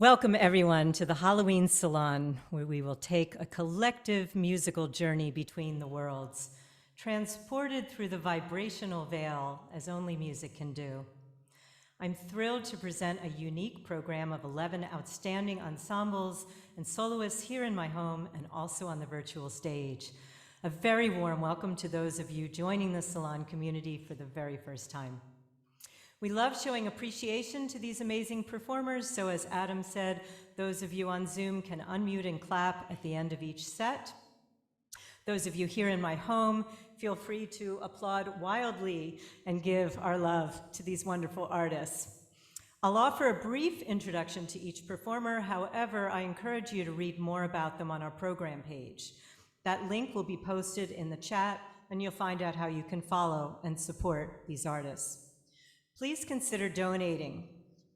Welcome everyone to the Halloween Salon, where we will take a collective musical journey between the worlds, transported through the vibrational veil as only music can do. I'm thrilled to present a unique program of 11 outstanding ensembles and soloists here in my home and also on the virtual stage. A very warm welcome to those of you joining the Salon community for the very first time. We love showing appreciation to these amazing performers, so as Adam said, those of you on Zoom can unmute and clap at the end of each set. Those of you here in my home, feel free to applaud wildly and give our love to these wonderful artists. I'll offer a brief introduction to each performer. However, I encourage you to read more about them on our program page. That link will be posted in the chat, and you'll find out how you can follow and support these artists. Please consider donating.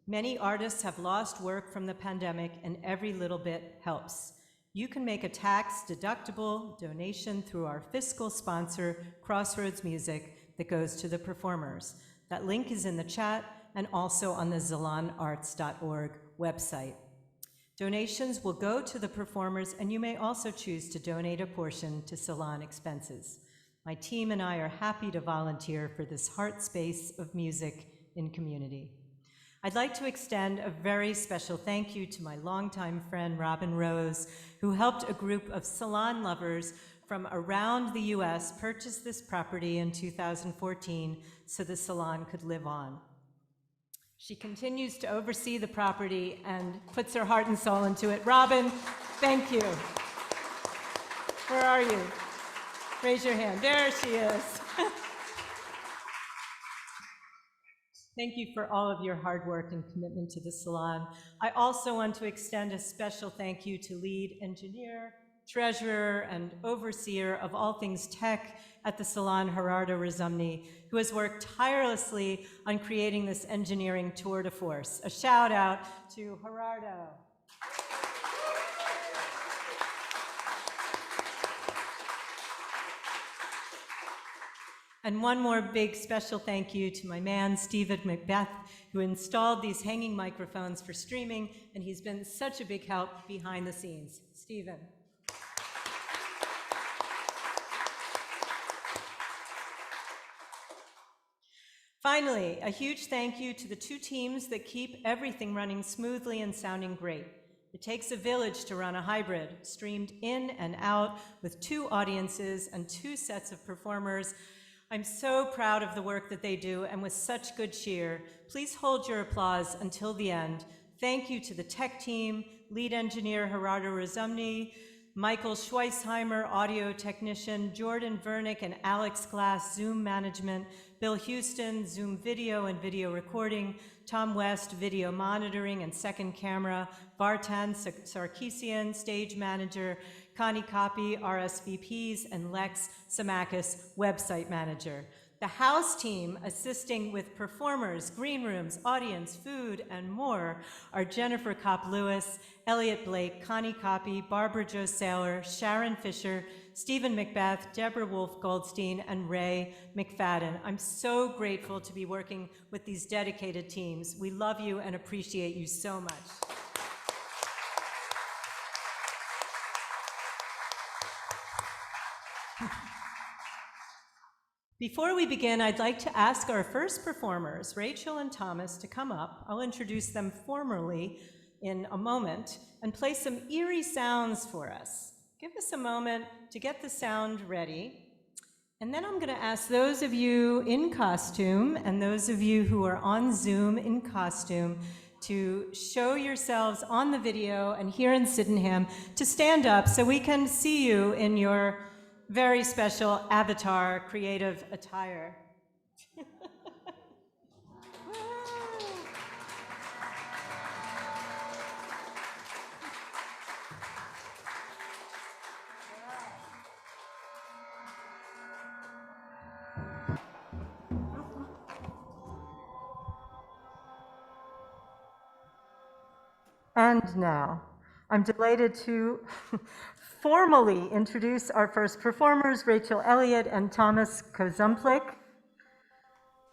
Many artists have lost work from the pandemic, and every little bit helps. You can make a tax-deductible donation through our fiscal sponsor, Crossroads Music, that goes to the performers. That link is in the chat and also on the ZalonArts.org website. Donations will go to the performers, and you may also choose to donate a portion to Salon expenses. My team and I are happy to volunteer for this heart space of music in community. I'd like to extend a very special thank you to my longtime friend, Robin Rose, who helped a group of salon lovers from around the US purchase this property in 2014 so the salon could live on. She continues to oversee the property and puts her heart and soul into it. Robin, thank you. Where are you? Raise your hand. There she is. Thank you for all of your hard work and commitment to the salon. I also want to extend a special thank you to lead engineer, treasurer, and overseer of all things tech at the salon, Gerardo Rizumni, who has worked tirelessly on creating this engineering tour de force. A shout out to Gerardo. And one more big special thank you to my man, Stephen Macbeth, who installed these hanging microphones for streaming, and he's been such a big help behind the scenes. Stephen. Finally, a huge thank you to the two teams that keep everything running smoothly and sounding great. It takes a village to run a hybrid, streamed in and out with two audiences and two sets of performers. I'm so proud of the work that they do, and with such good cheer. Please hold your applause until the end. Thank you to the tech team, lead engineer Gerardo Rizumni, Michael Schweisheimer, audio technician, Jordan Vernick and Alex Glass, Zoom management, Bill Houston, Zoom video and video recording, Tom West, video monitoring and second camera, Vartan Sarkisian, stage manager, Connie Copy, RSVPs, and Lex Samakis, website manager. The house team assisting with performers, green rooms, audience, food, and more are Jennifer Kopp-Lewis, Elliot Blake, Connie Copy, Barbara Jo Saylor, Sharon Fisher, Stephen Macbeth, Deborah Wolf Goldstein, and Ray McFadden. I'm so grateful to be working with these dedicated teams. We love you and appreciate you so much. Before we begin, I'd like to ask our first performers, Rachael and Thomas, to come up. I'll introduce them formally in a moment and play some eerie sounds for us. Give us a moment to get the sound ready. And then I'm going to ask those of you in costume and those of you who are on Zoom in costume to show yourselves on the video and here in Sydenham to stand up so we can see you in your very special avatar creative attire. And now, I'm delighted to formally introduce our first performers, Rachael Elliott and Thomas Kozumplik.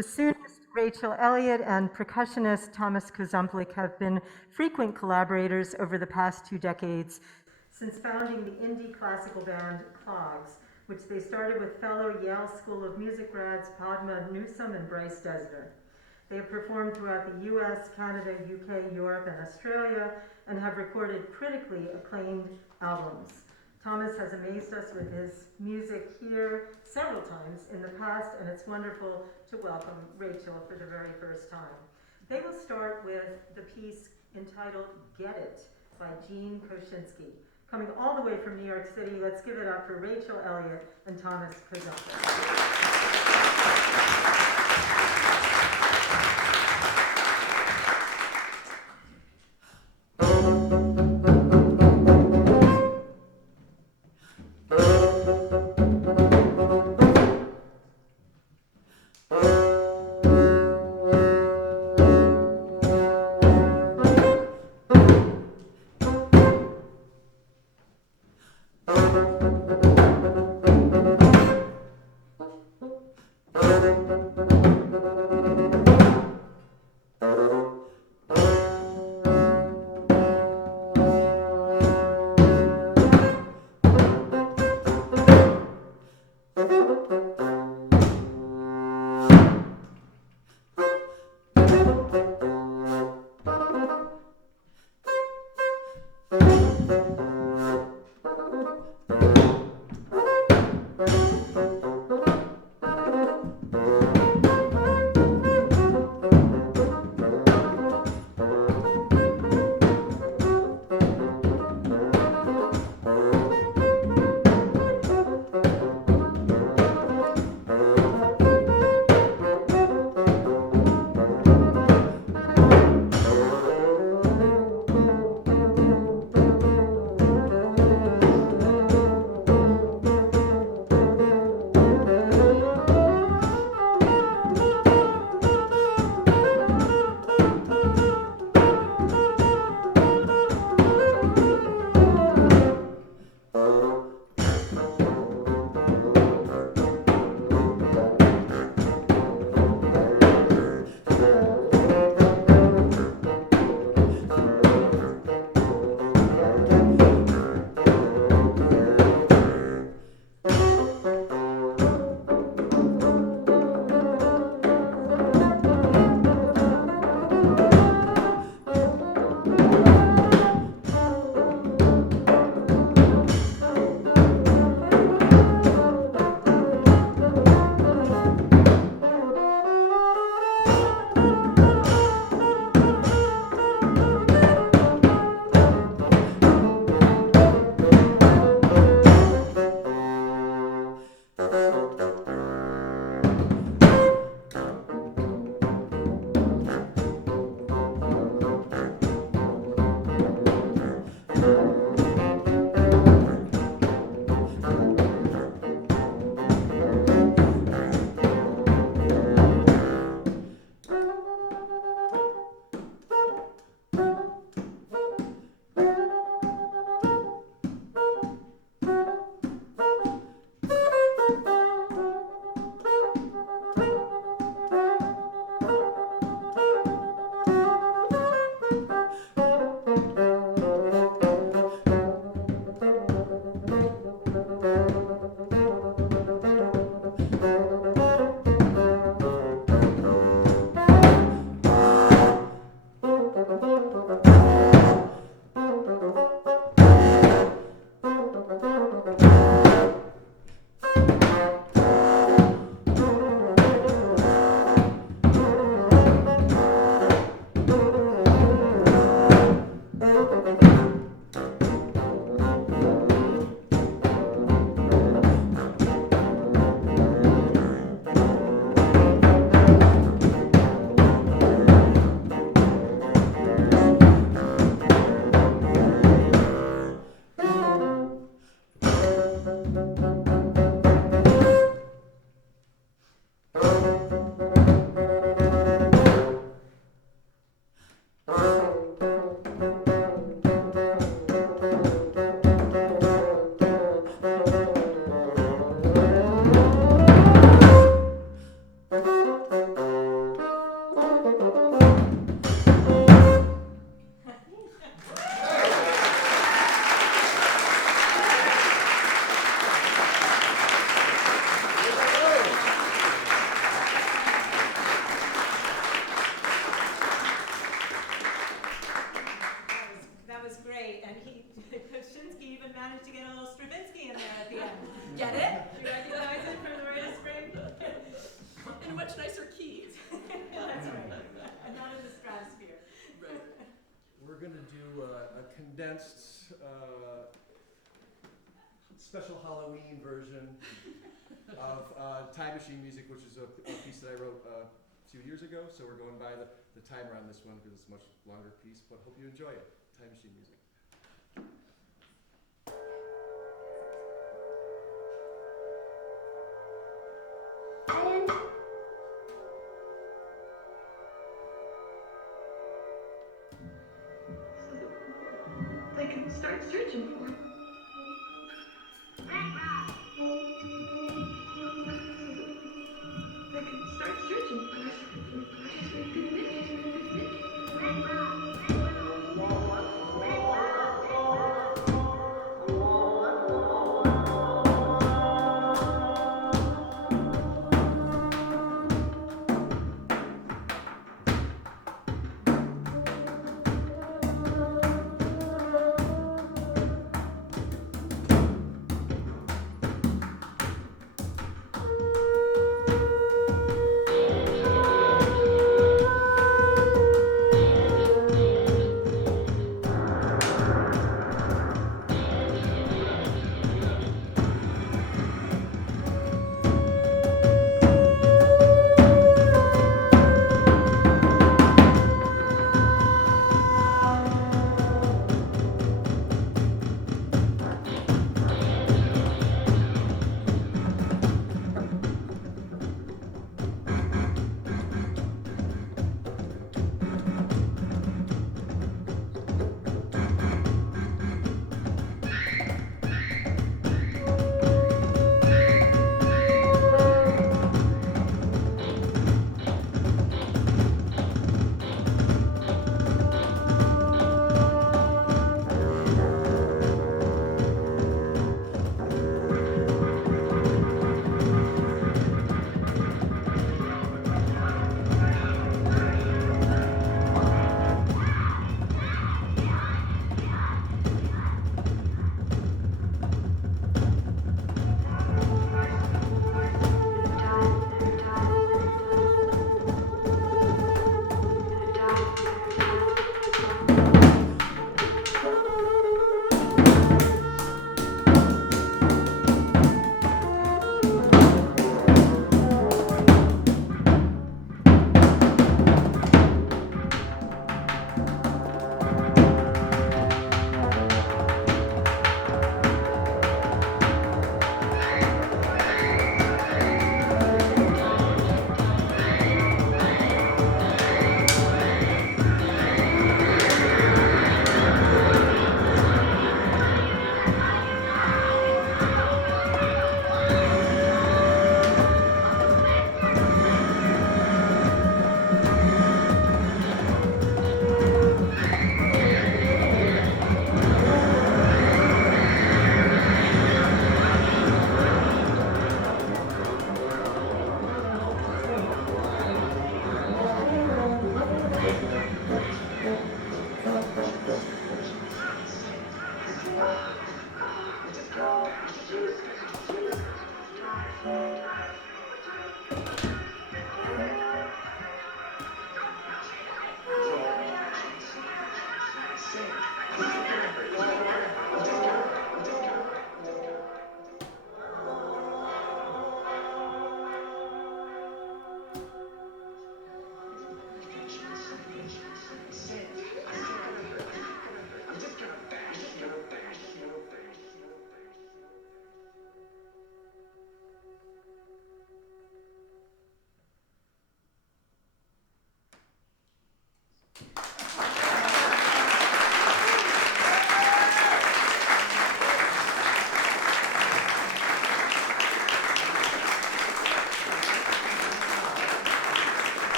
Bassoonist Rachael Elliott and percussionist Thomas Kozumplik have been frequent collaborators over the past 2 decades since founding the indie classical band Clogs, which they started with fellow Yale School of Music grads Padma Newsome and Bryce Desner. They have performed throughout the US, Canada, UK, Europe, and Australia, and have recorded critically acclaimed albums. Thomas has amazed us with his music here several times in the past, and it's wonderful to welcome Rachael for the very first time. They will start with the piece entitled Get It by Gene Koshinsky. Coming all the way from New York City, let's give it up for Rachael Elliott and Thomas Kozumplik. Get it? You recognize it from the rate of spring? In a much nicer key. That's right. And not in the stratosphere. Right. We're going to do a condensed, special Halloween version of Time Machine Music, which is a piece that I wrote a few years ago. So we're going by the timer on this one because it's a much longer piece, but hope you enjoy it. Time Machine Music. They can start searching for him. They can start searching for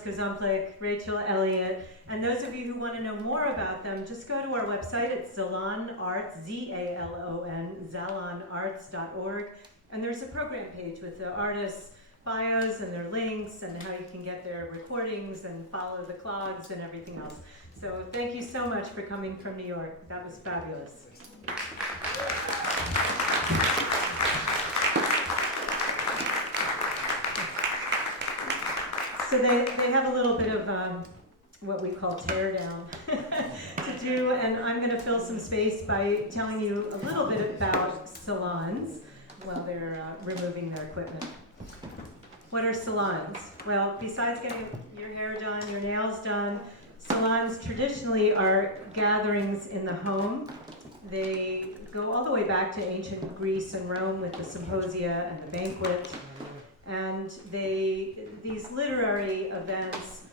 Kozumplik, Rachael Elliott, and those of you who want to know more about them, just go to our website at Salon Arts, Z-A-L-O-N, salonarts.org, and there's a program page with the artists' bios and their links and how you can get their recordings and follow the clogs and everything else. So thank you so much for coming from New York. That was fabulous. So they have a little bit of what we call tear down to do, and I'm going to fill some space by telling you a little bit about salons while they're removing their equipment. What are salons? Well, besides getting your hair done, your nails done, salons traditionally are gatherings in the home. They go all the way back to ancient Greece and Rome with the symposia and the banquet. And these literary events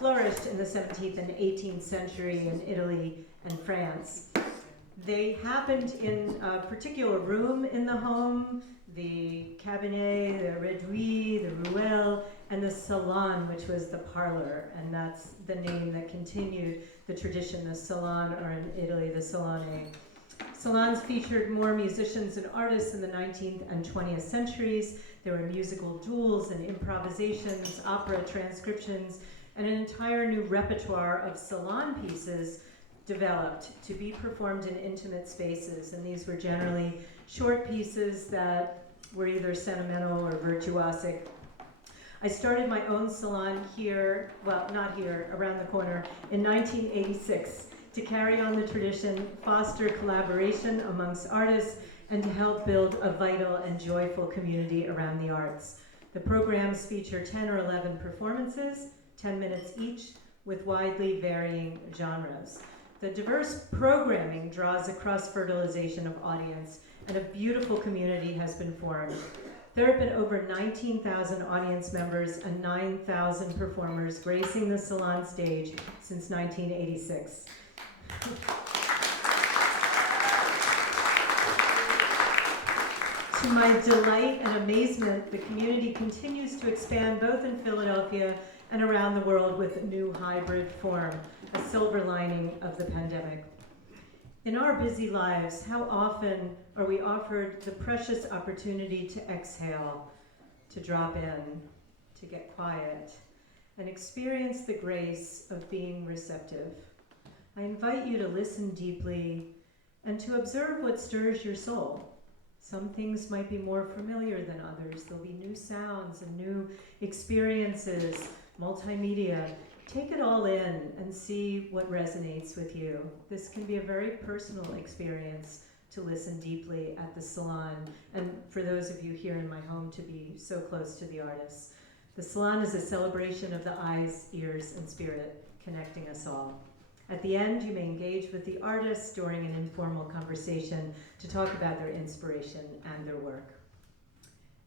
flourished in the 17th and 18th century in Italy and France. They happened in a particular room in the home, the cabinet, the réduit, the ruelle, and the salon, which was the parlor, and that's the name that continued the tradition, the salon, or in Italy, the salone. Salons featured more musicians and artists in the 19th and 20th centuries. There were musical duels and improvisations, opera transcriptions, and an entire new repertoire of salon pieces developed to be performed in intimate spaces. And these were generally short pieces that were either sentimental or virtuosic. I started my own salon here, well, not here, around the corner, in 1986 to carry on the tradition, foster collaboration amongst artists, and to help build a vital and joyful community around the arts. The programs feature 10 or 11 performances, 10 minutes each, with widely varying genres. The diverse programming draws a cross-fertilization of audience, and a beautiful community has been formed. There have been over 19,000 audience members and 9,000 performers gracing the salon stage since 1986. To my delight and amazement, the community continues to expand both in Philadelphia and around the world with a new hybrid form, a silver lining of the pandemic. In our busy lives, how often are we offered the precious opportunity to exhale, to drop in, to get quiet, and experience the grace of being receptive? I invite you to listen deeply and to observe what stirs your soul. Some things might be more familiar than others. There'll be new sounds and new experiences, multimedia. Take it all in and see what resonates with you. This can be a very personal experience to listen deeply at the salon, and for those of you here in my home to be so close to the artists. The salon is a celebration of the eyes, ears, and spirit, connecting us all. At the end, you may engage with the artists during an informal conversation to talk about their inspiration and their work.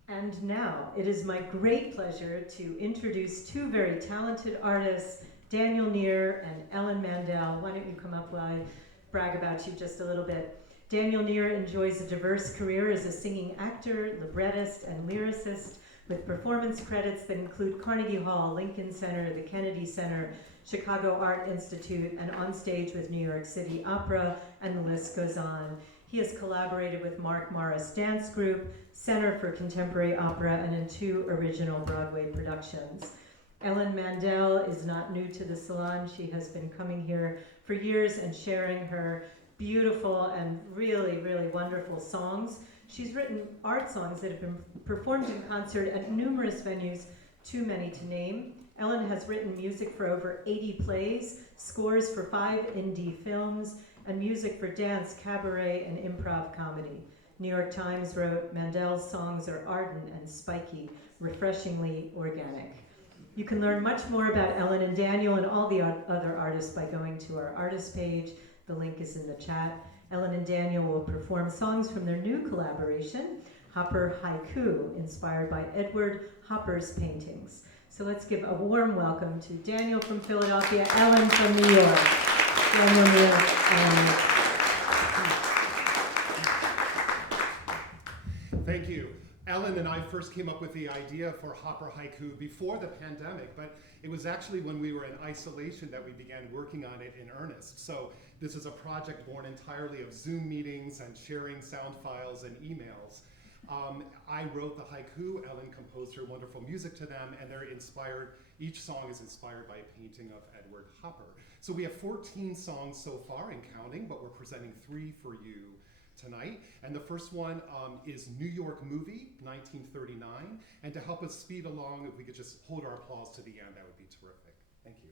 And now, it is my great pleasure to introduce two very talented artists, Daniel Neer and Ellen Mandel. Why don't you come up while I brag about you just a little bit. Daniel Neer enjoys a diverse career as a singing actor, librettist, and lyricist, with performance credits that include Carnegie Hall, Lincoln Center, the Kennedy Center, Chicago Art Institute, and on stage with New York City Opera, and the list goes on. He has collaborated with Mark Morris Dance Group, Center for Contemporary Opera, and in 2 original Broadway productions. Ellen Mandel is not new to the salon. She has been coming here for years and sharing her beautiful and really, really wonderful songs. She's written art songs that have been performed in concert at numerous venues, too many to name. Ellen has written music for over 80 plays, scores for 5 indie films, and music for dance, cabaret, and improv comedy. New York Times wrote, "Mandel's songs are ardent and spiky, refreshingly organic." You can learn much more about Ellen and Daniel and all the other artists by going to our artist page. The link is in the chat. Ellen and Daniel will perform songs from their new collaboration, Hopper Haiku, inspired by Edward Hopper's paintings. So let's give a warm welcome to Daniel from Philadelphia, Ellen from New York. Daniel Neer and Thank you. Ellen Alan and I first came up with the idea for Hopper Haiku before the pandemic, but it was actually when we were in isolation that we began working on it in earnest. So this is a project born entirely of Zoom meetings and sharing sound files and emails. I wrote the haiku, Ellen composed her wonderful music to them, and they're inspired, each song is inspired by a painting of Edward Hopper. So we have 14 songs so far and counting, but we're presenting 3 for you tonight. And the first one is New York Movie, 1939. And to help us speed along, if we could just hold our applause to the end, that would be terrific. Thank you.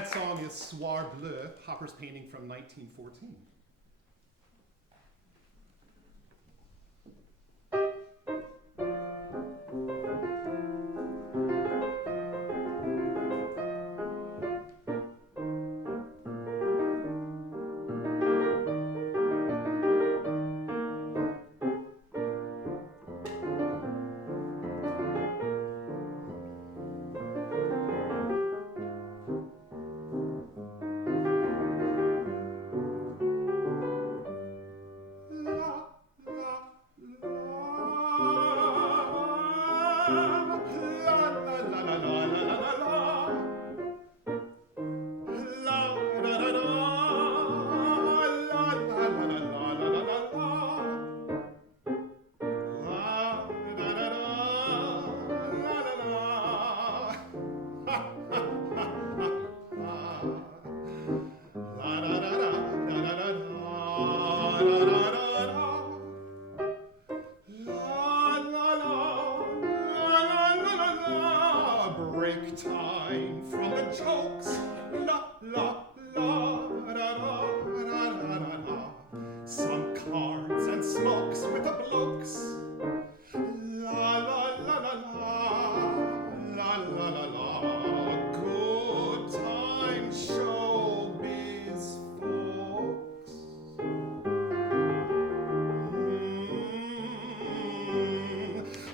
That song is Soir Bleu, Hopper's painting from 1914. Break time from the jokes. La la la da da da da da da. Some cards and smokes with the blokes. La la la la la la la la la. Good time showbiz folks.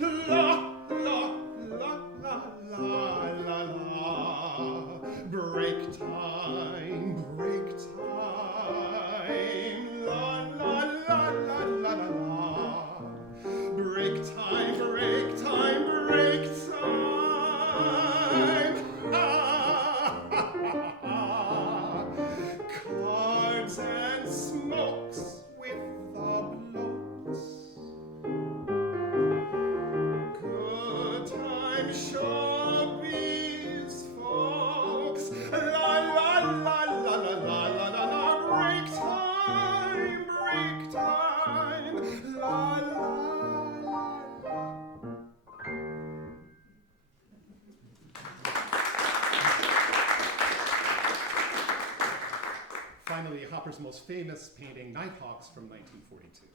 La la la la la la la. Break time, break time. La la la la la la la. Break time, break time, break time. Ha ha ha ha. Cards and smokes with the blokes. Good time showbiz folks. La la la la la la la la la. Break time, break time. La la la la. Finally, Hopper's most famous painting, Nighthawks from 1942.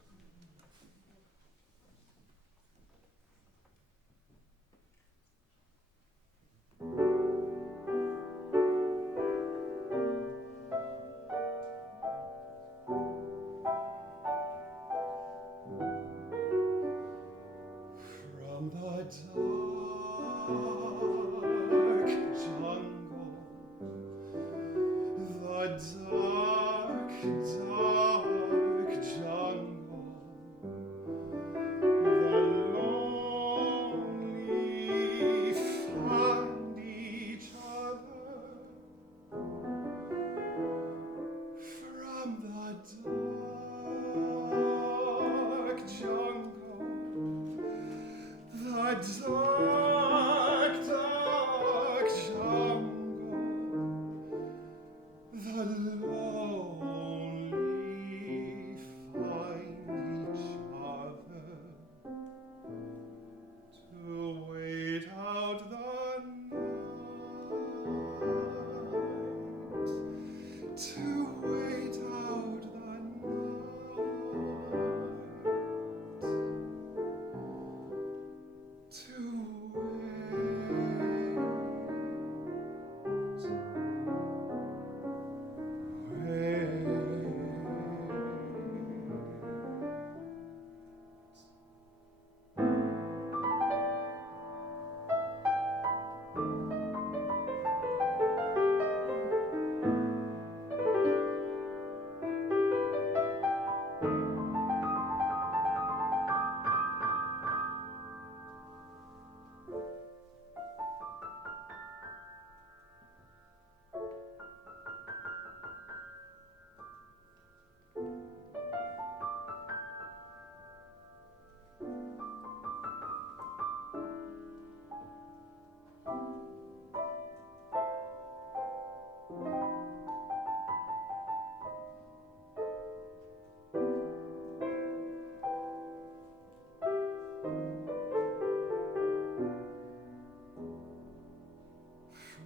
From the dark jungle, the dark, dark jungle, the lonely find each other. From the dark jungle, the dark, dark jungle, the lonely find each other to wait out the night, to wait out the night, to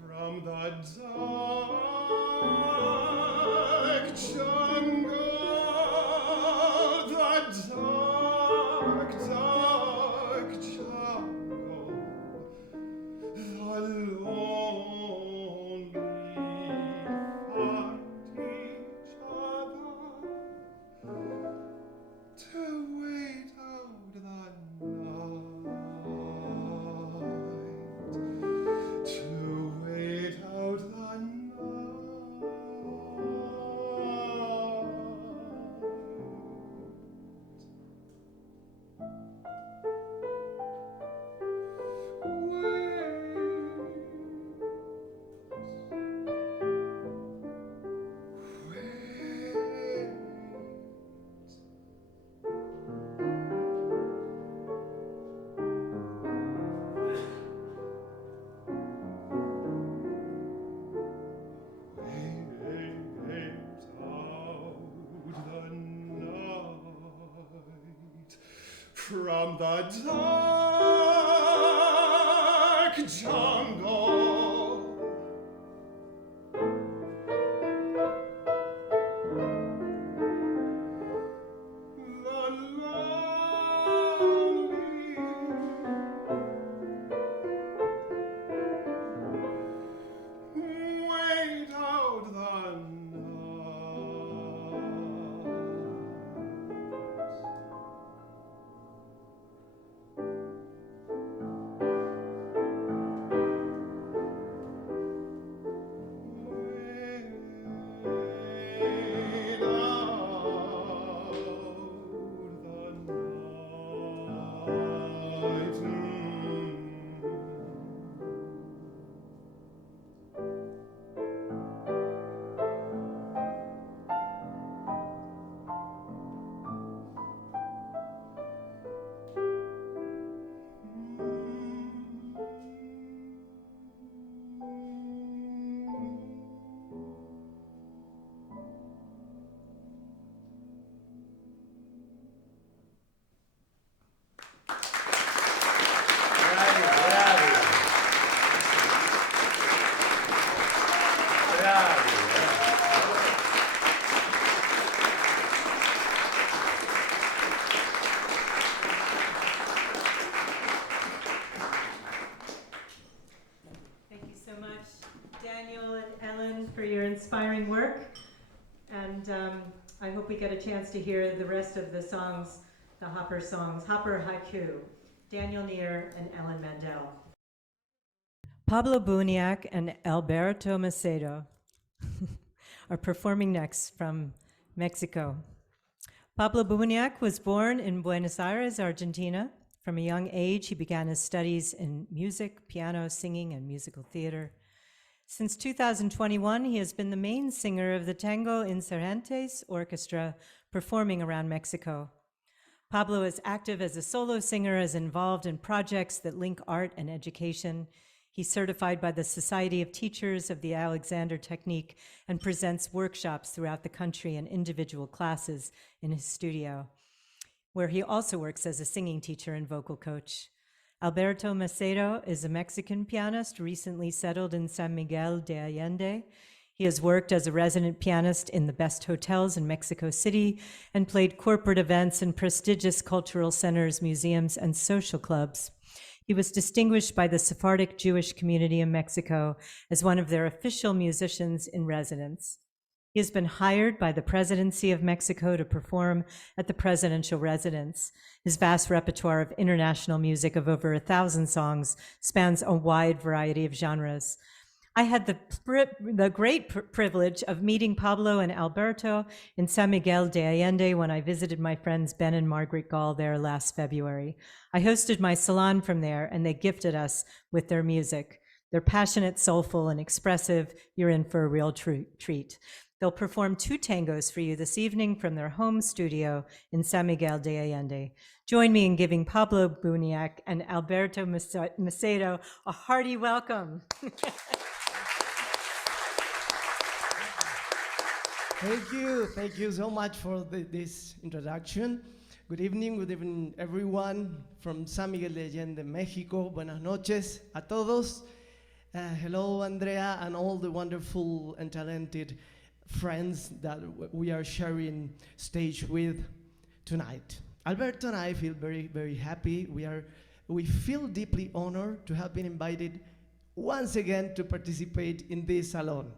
from the dark From the dark jungle, the lonely wait out the Thank you so much, Daniel and Ellen, for your inspiring work. And I hope we get a chance to hear the rest of the songs, the Hopper songs, Hopper Haiku, Daniel Neer and Ellen Mandel. Pablo Buniak and Alberto Macedo are performing next from Mexico. Pablo Buniak was born in Buenos Aires, Argentina. From a young age, he began his studies in music, piano, singing, and musical theater. Since 2021, he has been the main singer of the Tango Insurgentes Orchestra, performing around Mexico. Pablo is active as a solo singer, is involved in projects that link art and education. He's certified by the Society of Teachers of the Alexander Technique and presents workshops throughout the country and individual classes in his studio, where he also works as a singing teacher and vocal coach. Alberto Macedo is a Mexican pianist recently settled in San Miguel de Allende. He has worked as a resident pianist in the best hotels in Mexico City and played corporate events in prestigious cultural centers, museums, and social clubs. He was distinguished by the Sephardic Jewish community in Mexico as one of their official musicians in residence. He has been hired by the Presidency of Mexico to perform at the presidential residence. His vast repertoire of international music of over 1,000 songs spans a wide variety of genres. I had the great privilege of meeting Pablo and Alberto in San Miguel de Allende when I visited my friends Ben and Margaret Gall there last February. I hosted my salon from there, and they gifted us with their music. They're passionate, soulful, and expressive. You're in for a real treat. They'll perform 2 tangos for you this evening from their home studio in San Miguel de Allende. Join me in giving Pablo Buniak and Alberto Macedo a hearty welcome. Thank you so much for this introduction. Good evening everyone from San Miguel de Allende, Mexico. Buenas noches a todos. Hello, Andrea, and all the wonderful and talented friends that we are sharing stage with tonight. Alberto and I feel very, very happy. We feel deeply honored to have been invited once again to participate in this Salon.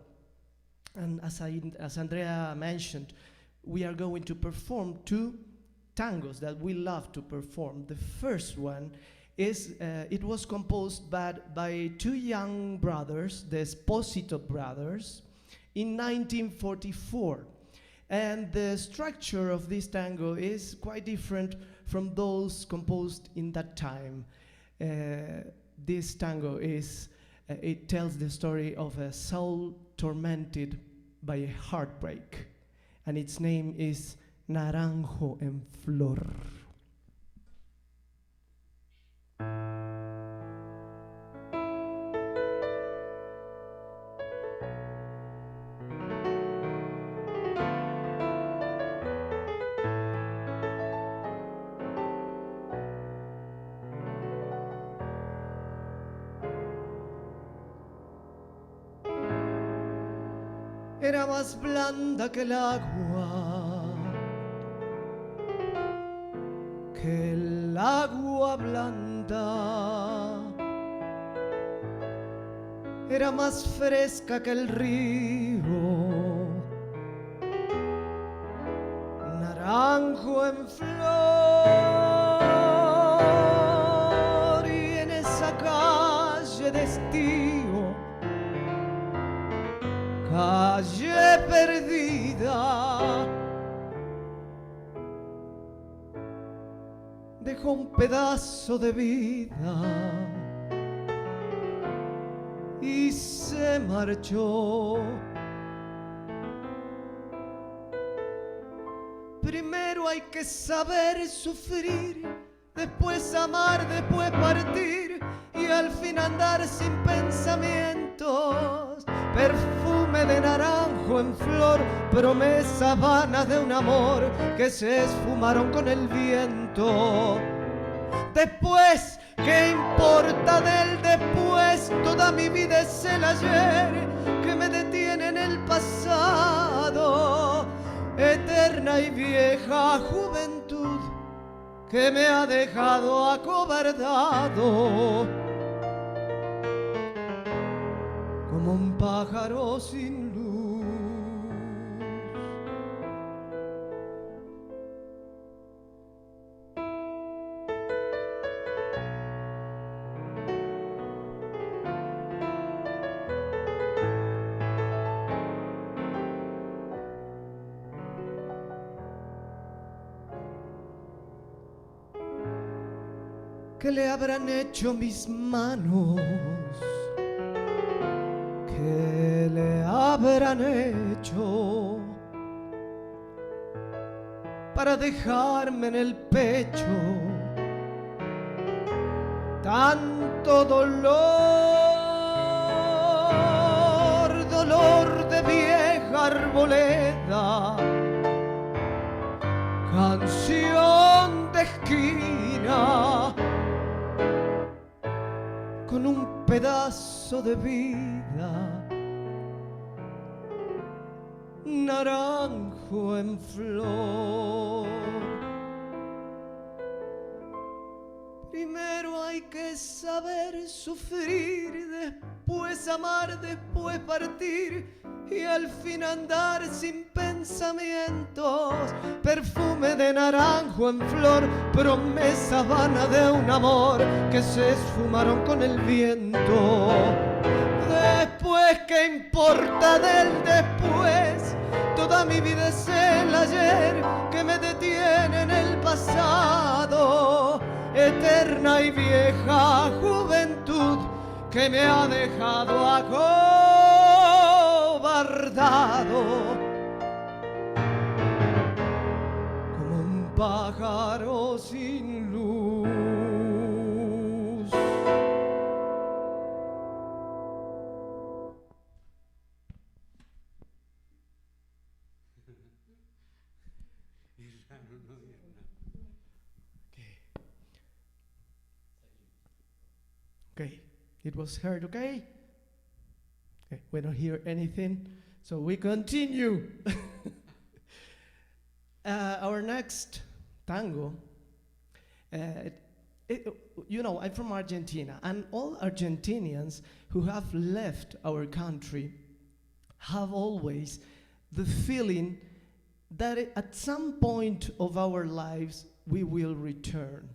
And as Andrea mentioned, we are going to perform 2 tangos that we love to perform. The first one is, it was composed by 2 young brothers, the Expósito brothers, in 1944. And the structure of this tango is quite different from those composed in that time. This tango it tells the story of a soul tormented by a heartbreak, and its name is Naranjo en Flor. era más blanda que el agua blanda, era más fresca que el río, naranjo en flor, y en esa calle de estío, calle perdida, dejó un pedazo de vida y se marchó. Primero hay que saber sufrir, después amar, después partir y al fin andar sin pensamientos. Perfume de naranjo en flor, promesas vanas de un amor que se esfumaron con el viento. Después, ¿qué importa del después? Toda mi vida es el ayer que me detiene en el pasado. Eterna y vieja juventud que me ha dejado acobardado como un pájaro sin luz. ¿Qué le habrán hecho mis manos? ¿Qué le habrán hecho para dejarme en el pecho tanto dolor, dolor de vieja arboleda, canción de esquina con un pedazo de vida, naranjo en flor. Primero hay que saber sufrir, después amar, después partir y al fin andar sin pensamientos. Perfume de naranjo en flor, promesa vana de un amor que se esfumaron con el viento. Después, ¿qué importa del después? Toda mi vida es el ayer que me detiene en el pasado. Eterna y vieja juventud que me ha dejado acobardado como un pájaro sin luz. Okay, it was heard, okay? Okay, we don't hear anything, so we continue. Our next tango, you know, I'm from Argentina, and all Argentinians who have left our country have always the feeling that at some point of our lives we will return.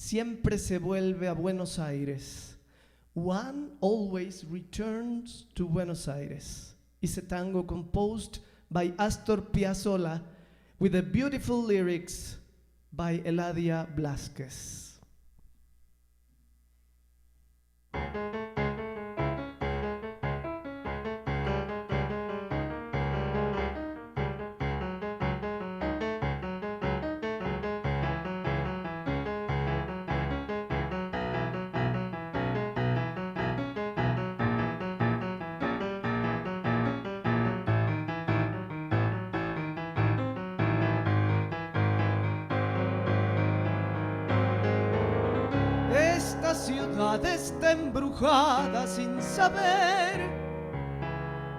Siempre se vuelve a Buenos Aires. One always returns to Buenos Aires. It's a tango composed by Astor Piazzolla with the beautiful lyrics by Eladia Blázquez. Esta ciudad está embrujada sin saber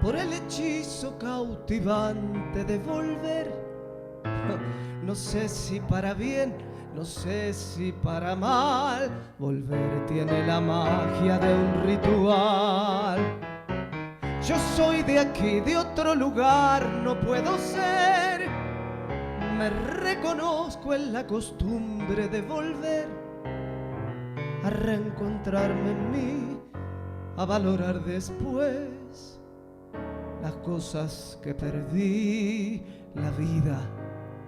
por el hechizo cautivante de volver. No sé si para bien, no sé si para mal, volver tiene la magia de un ritual. Yo soy de aquí, de otro lugar, no puedo ser. Me reconozco en la costumbre de volver a reencontrarme en mí, a valorar después las cosas que perdí, la vida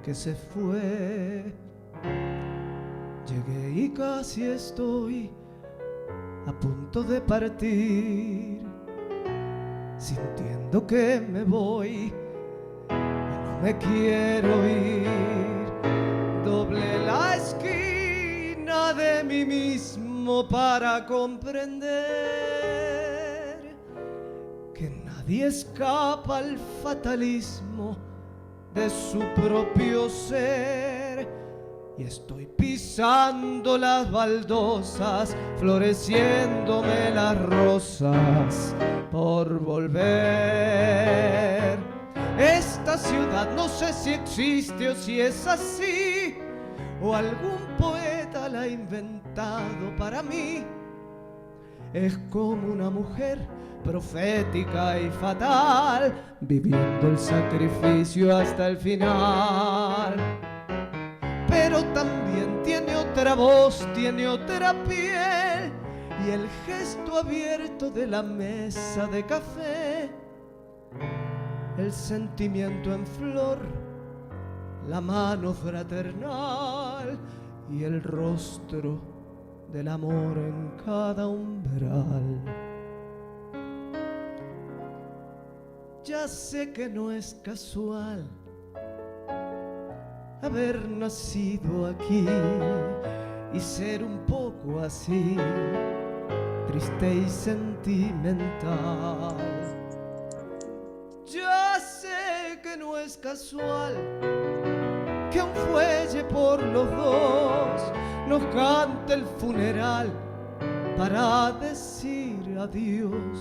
que se fue. Llegué y casi estoy a punto de partir, sintiendo que me voy y no me quiero ir. Doblé la esquina de mí mismo para comprender que nadie escapa al fatalismo de su propio ser, y estoy pisando las baldosas, floreciéndome las rosas por volver. Esta ciudad no sé si existe o si es así, o algún poeta la ha inventado para mí. Es como una mujer profética y fatal, viviendo el sacrificio hasta el final. Pero también tiene otra voz, tiene otra piel, y el gesto abierto de la mesa de café, el sentimiento en flor, la mano fraternal y el rostro del amor en cada umbral. Ya sé que no es casual haber nacido aquí y ser un poco así, triste y sentimental. Ya sé que no es casual que un fuelle por los dos nos cante el funeral para decir adiós,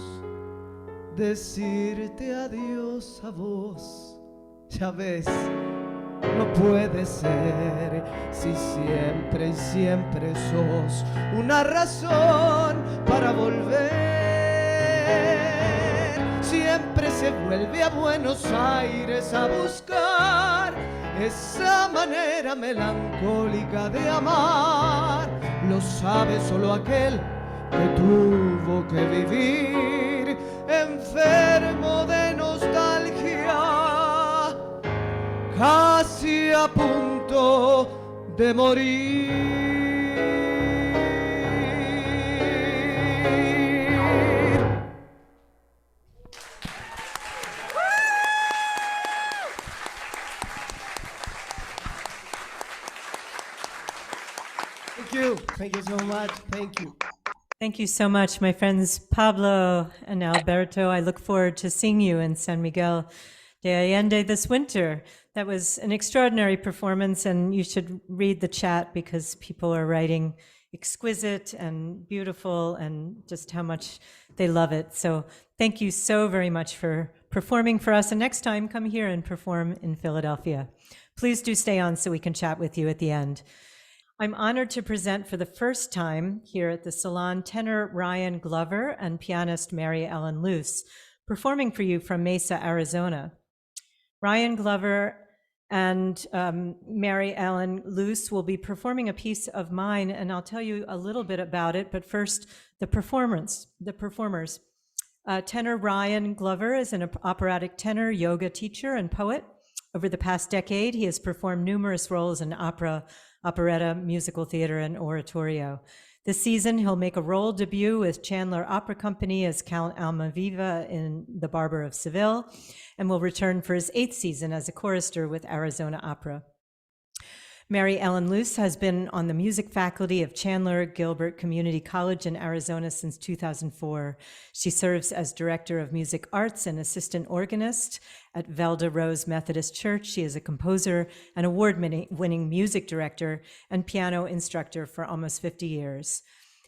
decirte adiós a vos. Ya ves, no puede ser si siempre y siempre sos una razón para volver. Siempre se vuelve a Buenos Aires a buscar esa manera melancólica de amar. Lo sabe solo aquel que tuvo que vivir enfermo de nostalgia, casi a punto de morir. Thank you so much. Thank you. Thank you so much, my friends Pablo and Alberto. I look forward to seeing you in San Miguel de Allende this winter. That was an extraordinary performance, and you should read the chat because people are writing exquisite and beautiful and just how much they love it. So thank you so very much for performing for us. And next time, come here and perform in Philadelphia. Please do stay on so we can chat with you at the end. I'm honored to present for the first time here at the Salon tenor Ryan Glover and pianist Mary Ellen Luce, performing for you from Mesa, Arizona. Ryan Glover and Mary Ellen Luce will be performing a piece of mine, and I'll tell you a little bit about it, but first, the performers. Tenor Ryan Glover is an operatic tenor, yoga teacher, and poet. Over the past decade, he has performed numerous roles in opera, operetta, musical theater, and oratorio. This season, he'll make a role debut with Chandler Opera Company as Count Almaviva in The Barber of Seville, and will return for his 8th season as a chorister with Arizona Opera. Mary Ellen Luce has been on the music faculty of Chandler Gilbert Community College in Arizona since 2004. She serves as Director of Music Arts and Assistant Organist at Velda Rose Methodist Church. She is a composer and award-winning music director and piano instructor for almost 50 years.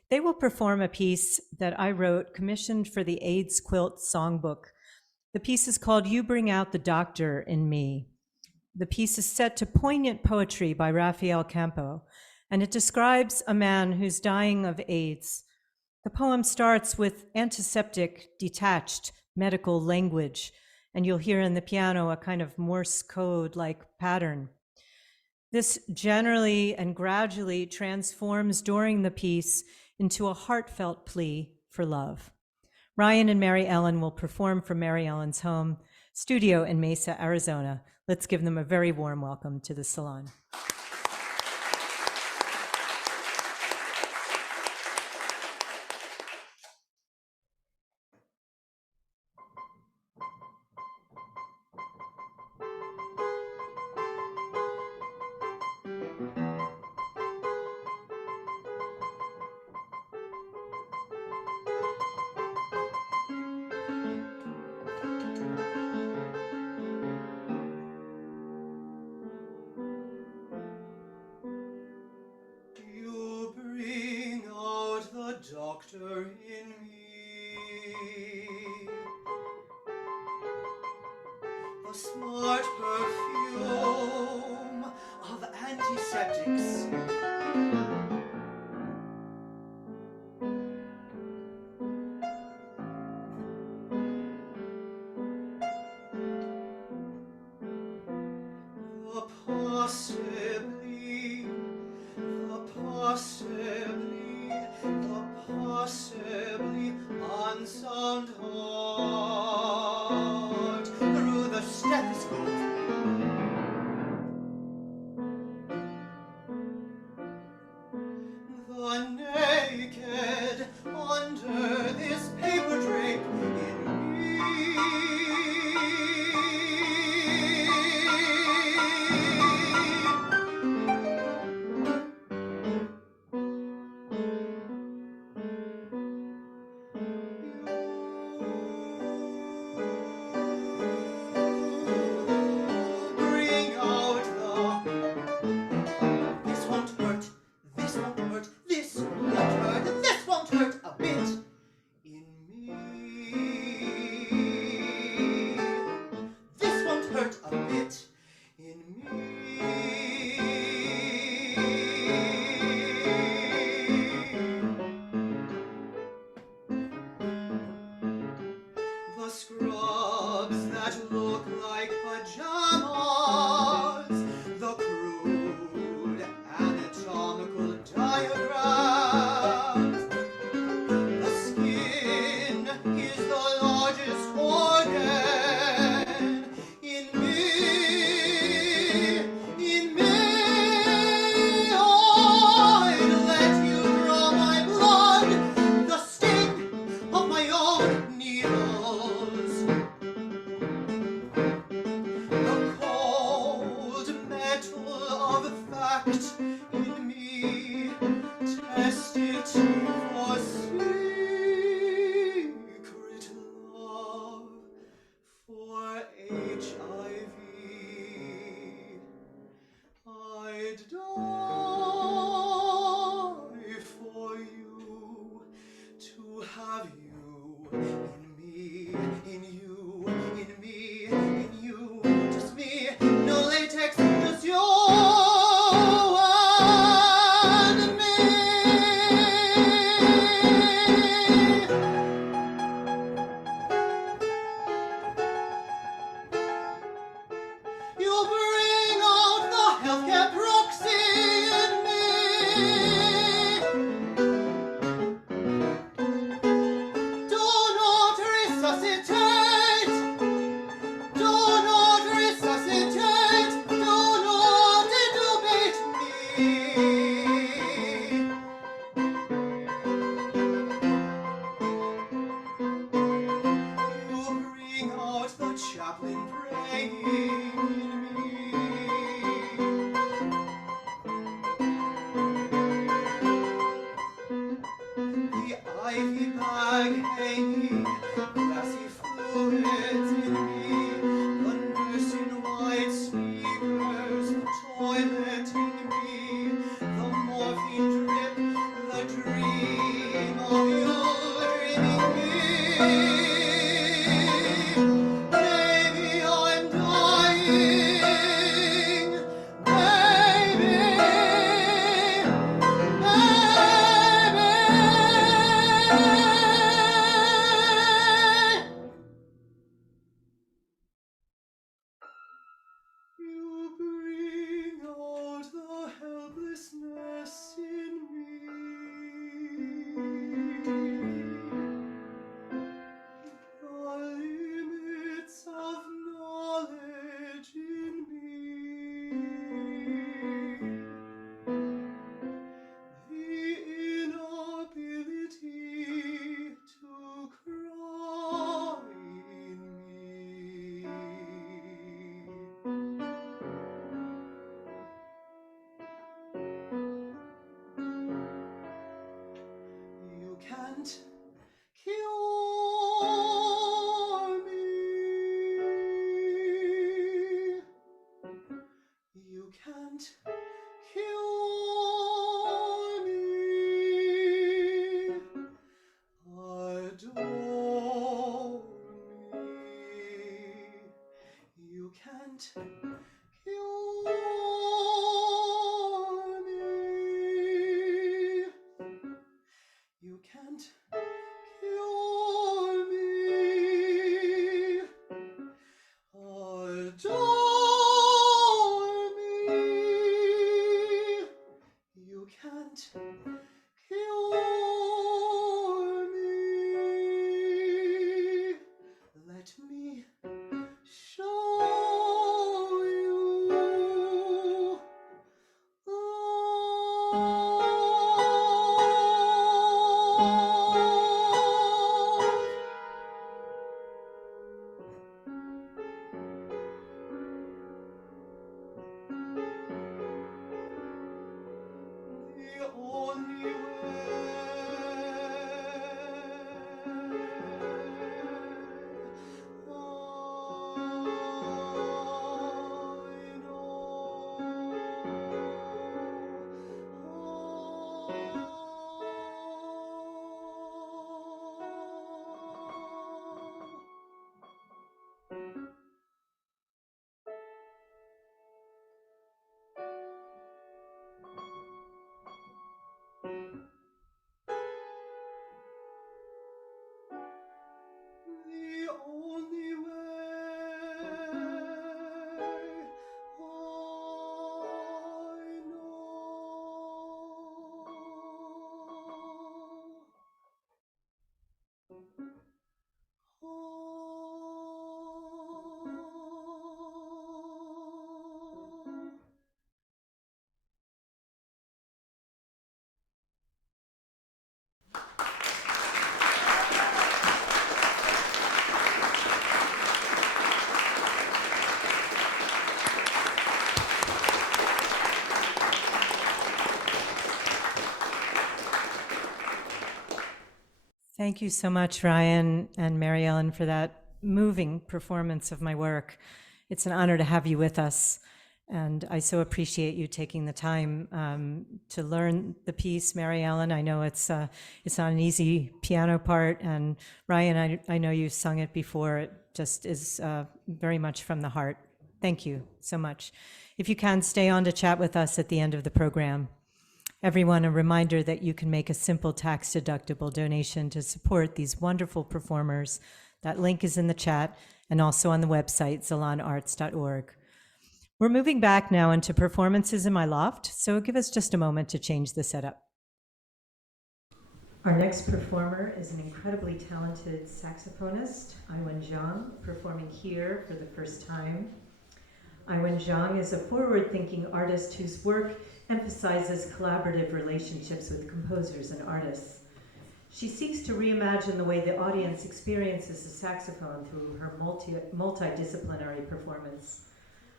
They will perform a piece that I wrote, commissioned for the AIDS Quilt Songbook, The piece is called You Bring Out the Doctor in Me. The piece is set to poignant poetry by Rafael Campo, and it describes a man who's dying of AIDS. The poem starts with antiseptic, detached medical language, and you'll hear in the piano a kind of Morse code-like pattern. This generally and gradually transforms during the piece into a heartfelt plea for love. Ryan and Mary Ellen will perform from Mary Ellen's home studio in Mesa, Arizona. Let's give them a very warm welcome to the Salon. Doctor in me, the smart perfume of antiseptics. Possibly unsound heart through the stethoscope. The naked under this paper drape in me. Scrubs that look like pajamas, the crude anatomical diagrams. The skin is the largest organ in me. I'd let you draw my blood, the sting of my own needles. The cold metal of fact in me, test it for secret love, for HIV. I'd die for you, to have you in me, in you, in me, in you, just me, no latex, just you and me. You bring out the healthcare proxy in me. Do not resuscitate. Do not resuscitate. Do not intubate me. You bring out the chaplain praying in me. The ivy bag hanging, glassy fluids in me. The nurse in white sneakers, toileting me. The morphine drip, the dream of you dreaming me. can't cure me. You can't cure me. Adore me. You can't cure me. Let me show you the only Thank you so much, Ryan and Mary Ellen, for that moving performance of my work. It's an honor to have you with us, and I so appreciate you taking the time to learn the piece, Mary Ellen. I know it's not an easy piano part, and Ryan, I know you've sung it before. It just is very much from the heart. Thank you so much. If you can, stay on to chat with us at the end of the program. Everyone, a reminder that you can make a simple tax-deductible donation to support these wonderful performers. That link is in the chat and also on the website, salonarts.org. We're moving back now into performances in my loft, so give us just a moment to change the setup. Our next performer is an incredibly talented saxophonist, Aiwen Zhang, performing here for the first time. Aiwen Zhang is a forward-thinking artist whose work emphasizes collaborative relationships with composers and artists. She seeks to reimagine the way the audience experiences the saxophone through her multidisciplinary performance.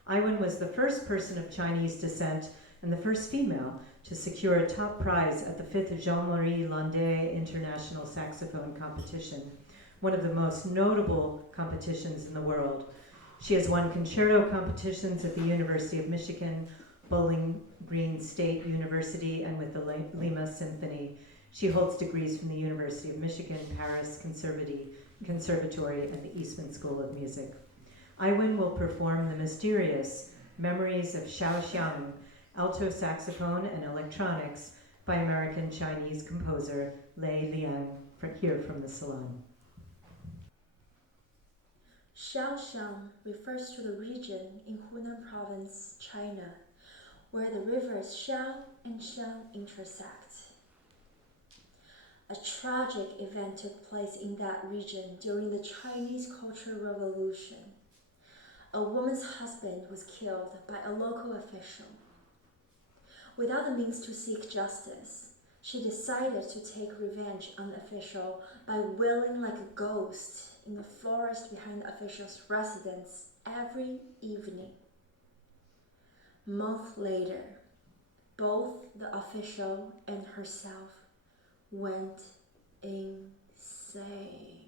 Aiwen was the first person of Chinese descent and the first female to secure a top prize at the 5th Jean-Marie Landais International Saxophone Competition, one of the most notable competitions in the world. She has won concerto competitions at the University of Michigan, Bowling Green State University, and with the Lima Symphony. She holds degrees from the University of Michigan, Paris Conservatory, and the Eastman School of Music. Aiwen will perform the mysterious Memories of Xiaoxiang, alto saxophone and electronics by American-Chinese composer Lei Liang, here from the Salon. Xiaoxiang refers to the region in Hunan Province, China, where the rivers Xiao and Xiang intersect. A tragic event took place in that region during the Chinese Cultural Revolution. A woman's husband was killed by a local official. Without the means to seek justice, she decided to take revenge on the official by wailing like a ghost in the forest behind the official's residence every evening. Months later, both the official and herself went insane.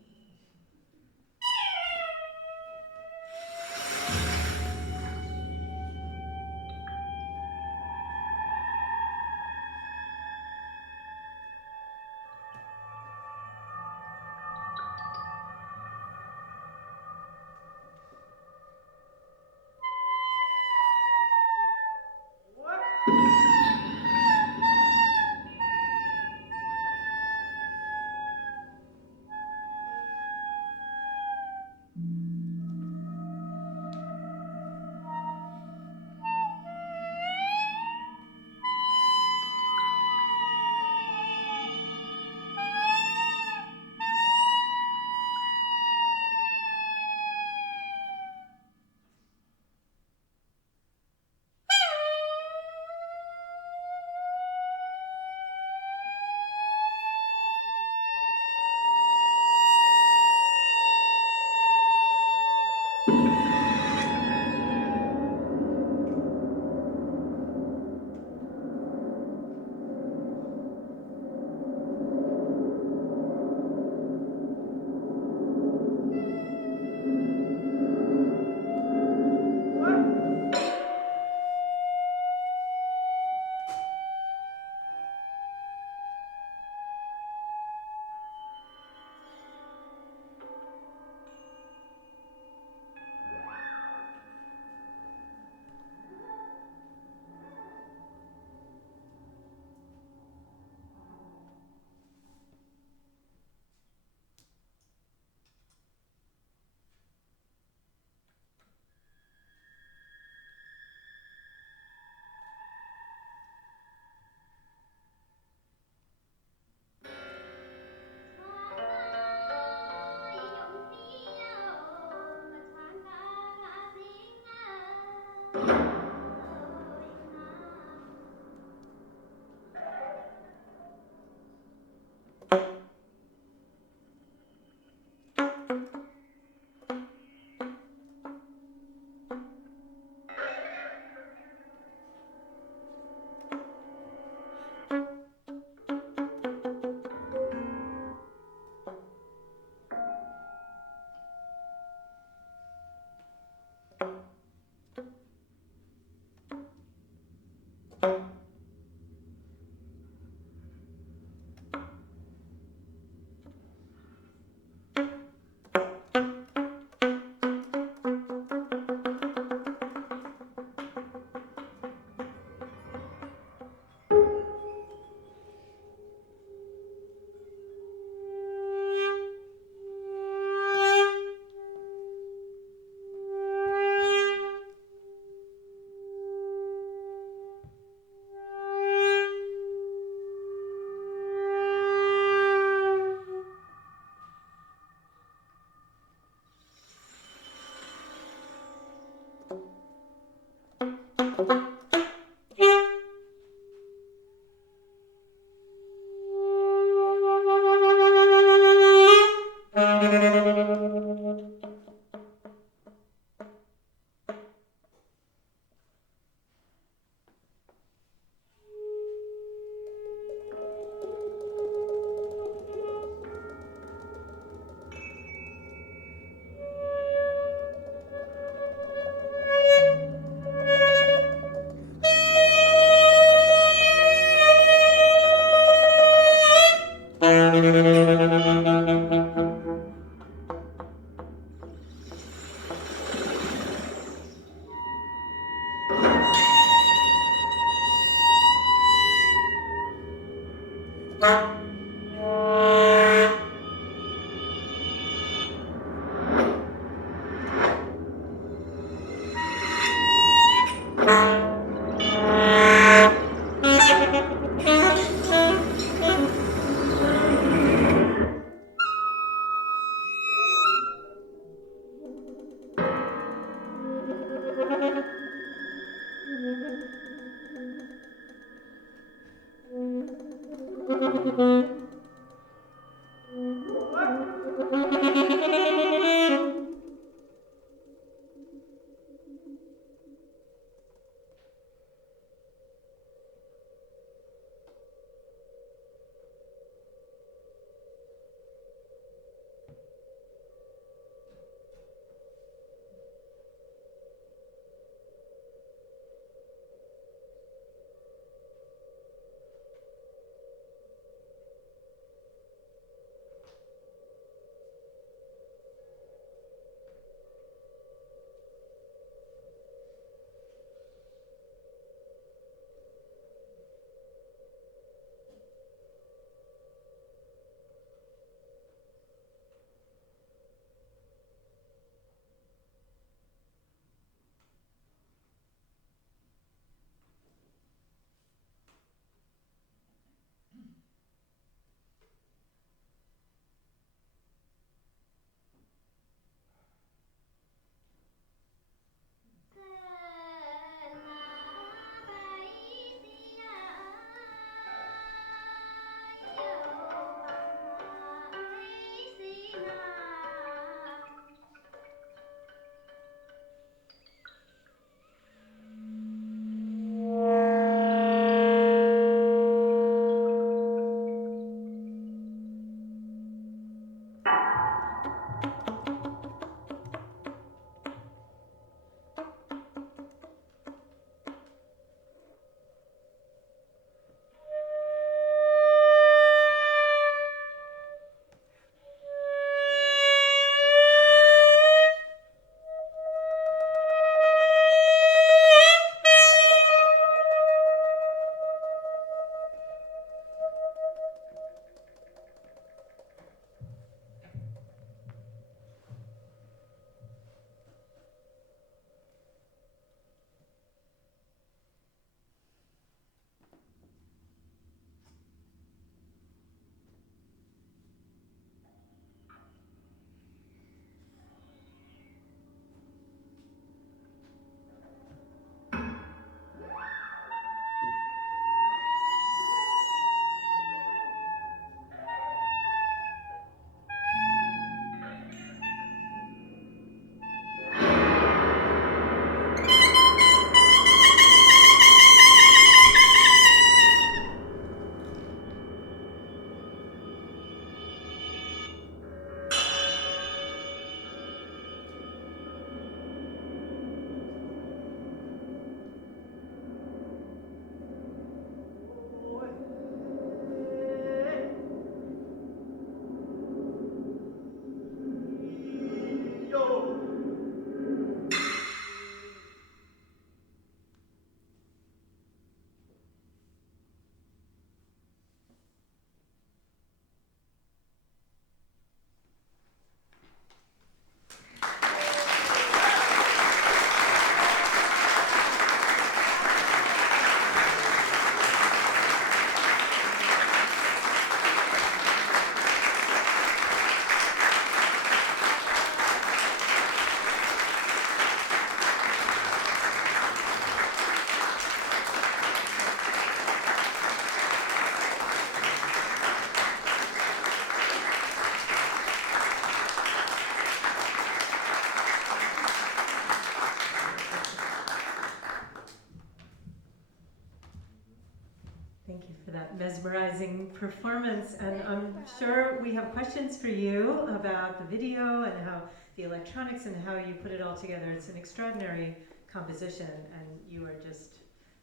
that mesmerizing performance. And I'm sure we have questions for you about the video and how the electronics and how you put it all together. It's an extraordinary composition, and you are just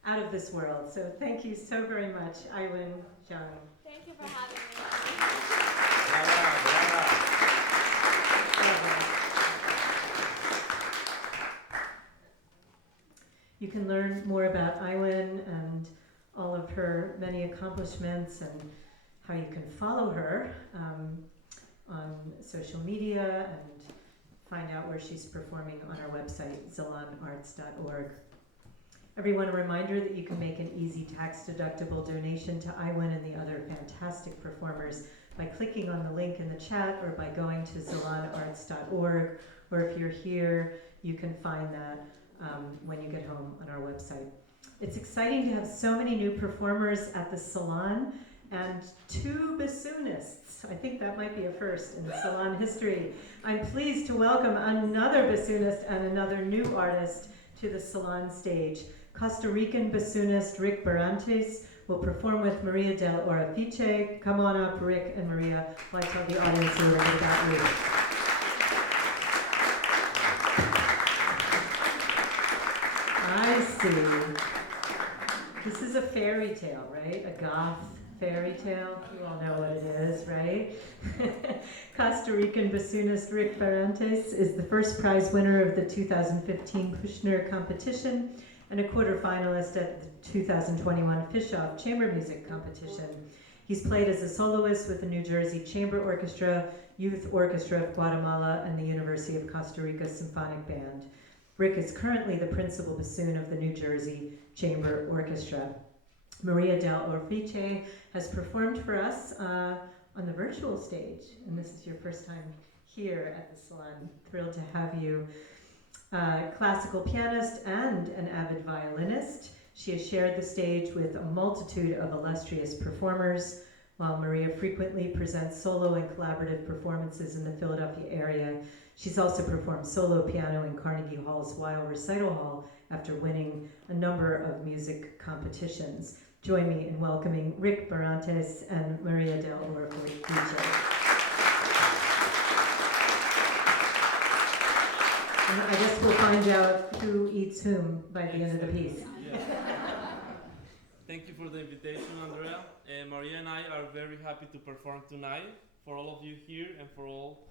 out of this world. So thank you so very much, Aiwen Zhang. Thank you for having me. You can learn more about Aiwen and all of her many accomplishments and how you can follow her on social media and find out where she's performing on our website, salonarts.org. Everyone, a reminder that you can make an easy tax-deductible donation to Aiwen and the other fantastic performers by clicking on the link in the chat or by going to salonarts.org, or if you're here, you can find that when you get home on our website. It's exciting to have so many new performers at the Salon and 2 bassoonists. I think that might be a first in Salon history. I'm pleased to welcome another bassoonist and another new artist to the Salon stage. Costa Rican bassoonist Rick Barrantes will perform with Maria Dell'Orefice. Come on up, Rick and Maria. I'd like to tell the audience a little bit about Rick. I see. This is a fairy tale, right? A goth fairy tale. You all know what it is, right? Costa Rican bassoonist Rick Barrantes is the first prize winner of the 2015 Kushner competition and a quarterfinalist at the 2021 Fischoff Chamber Music Competition. He's played as a soloist with the New Jersey Chamber Orchestra, Youth Orchestra of Guatemala, and the University of Costa Rica Symphonic Band. Rick is currently the principal bassoon of the New Jersey Chamber Orchestra. Maria Dell'Orefice has performed for us on the virtual stage, and this is your first time here at the Salon. Thrilled to have you. Classical pianist and an avid violinist, she has shared the stage with a multitude of illustrious performers, while Maria frequently presents solo and collaborative performances in the Philadelphia area. She's also performed solo piano in Carnegie Hall's Weill Recital Hall after winning a number of music competitions. Join me in welcoming Rick Barrantes and Maria Dell'Orefice. And I guess we'll find out who eats whom by the end of the piece. Yeah. Thank you for the invitation, Andrea. Maria and I are very happy to perform tonight for all of you here and for all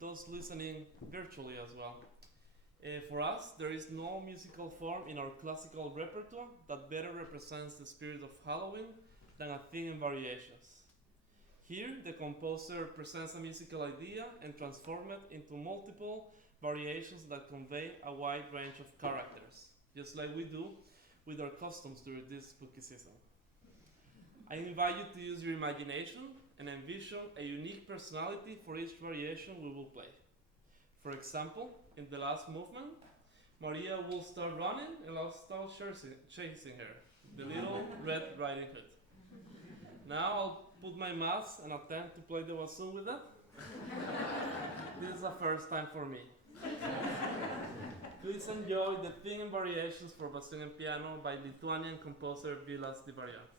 those listening virtually as well. For us, there is no musical form in our classical repertoire that better represents the spirit of Halloween than a theme and variations. Here, the composer presents a musical idea and transforms it into multiple variations that convey a wide range of characters, just like we do with our costumes during this spooky season. I invite you to use your imagination and envision a unique personality for each variation we will play. For example, in the last movement, Maria will start running and I'll start chasing her, the little Red Riding Hood. Now I'll put my mask and attempt to play the bassoon with it. This is a first time for me. Please enjoy the theme and variations for bassoon and piano by Lithuanian composer Balys Dvarionas.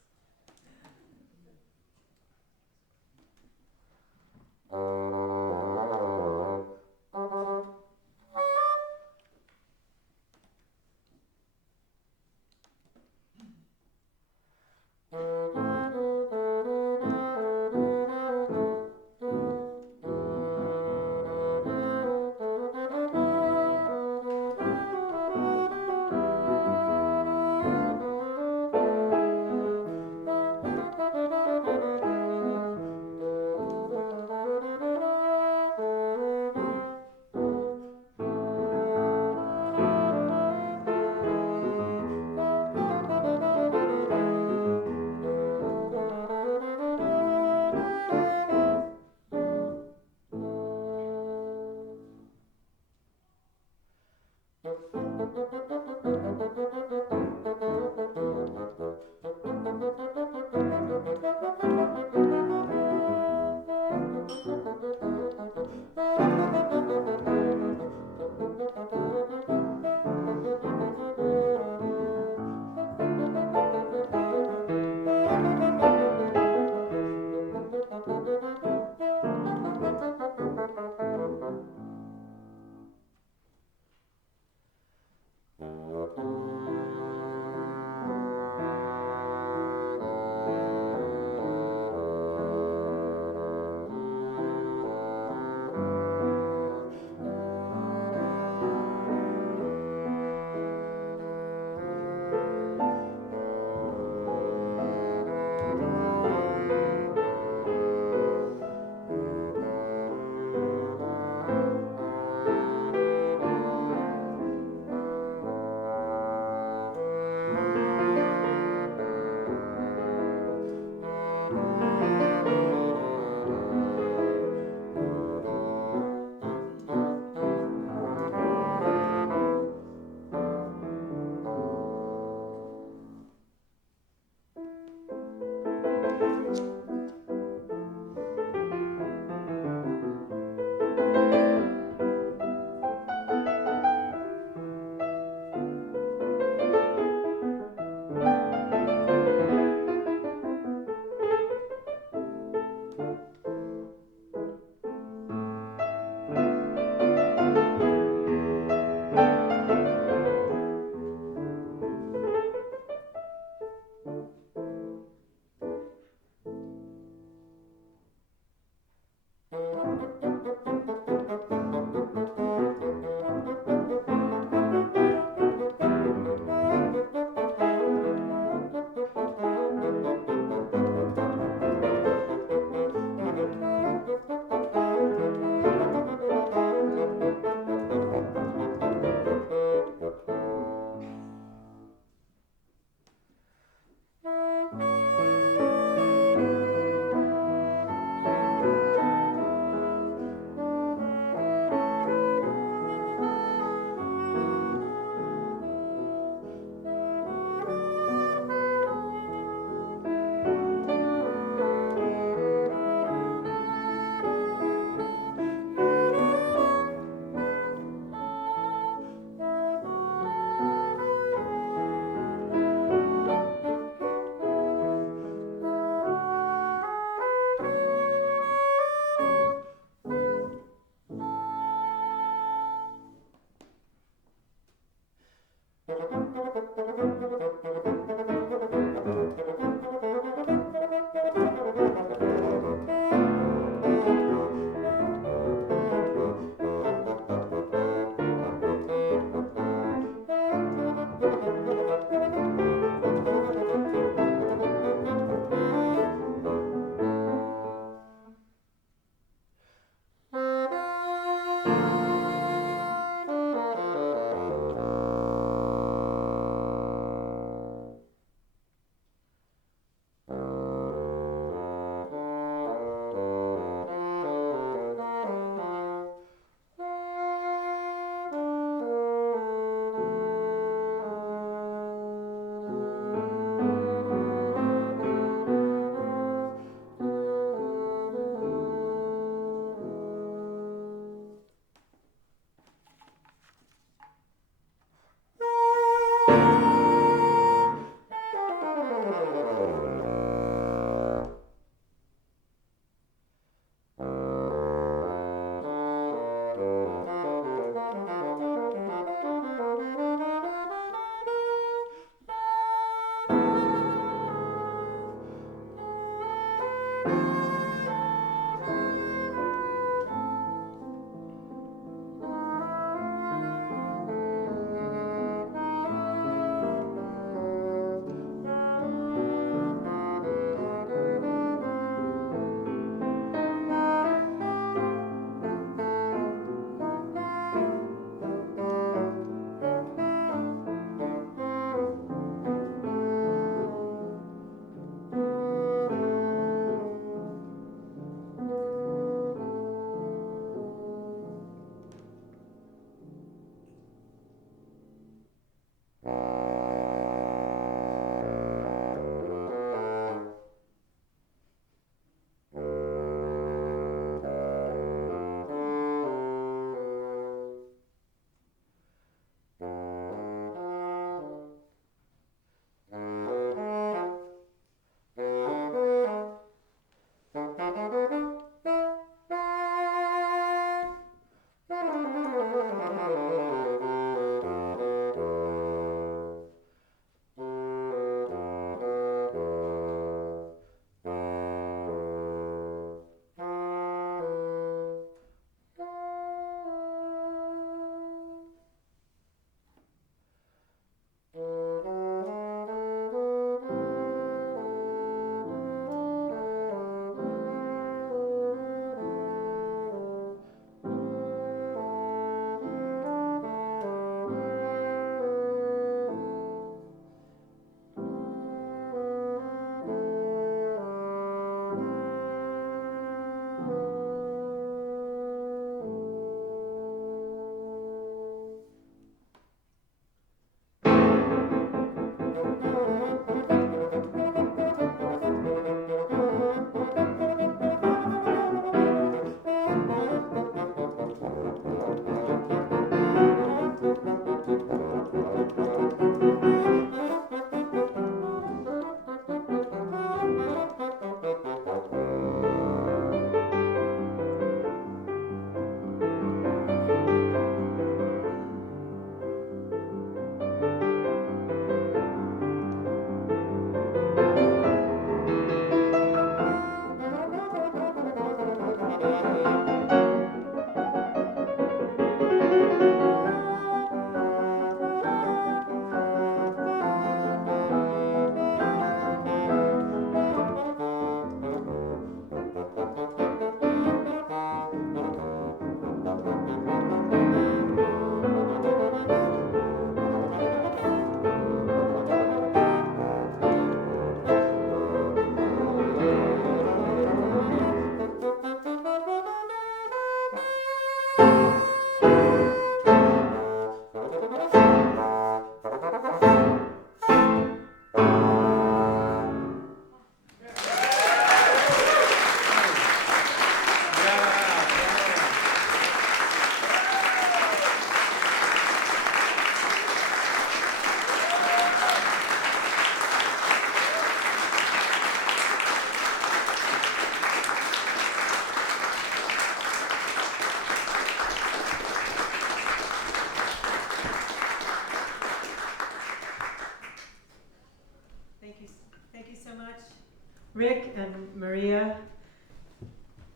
Rick and Maria,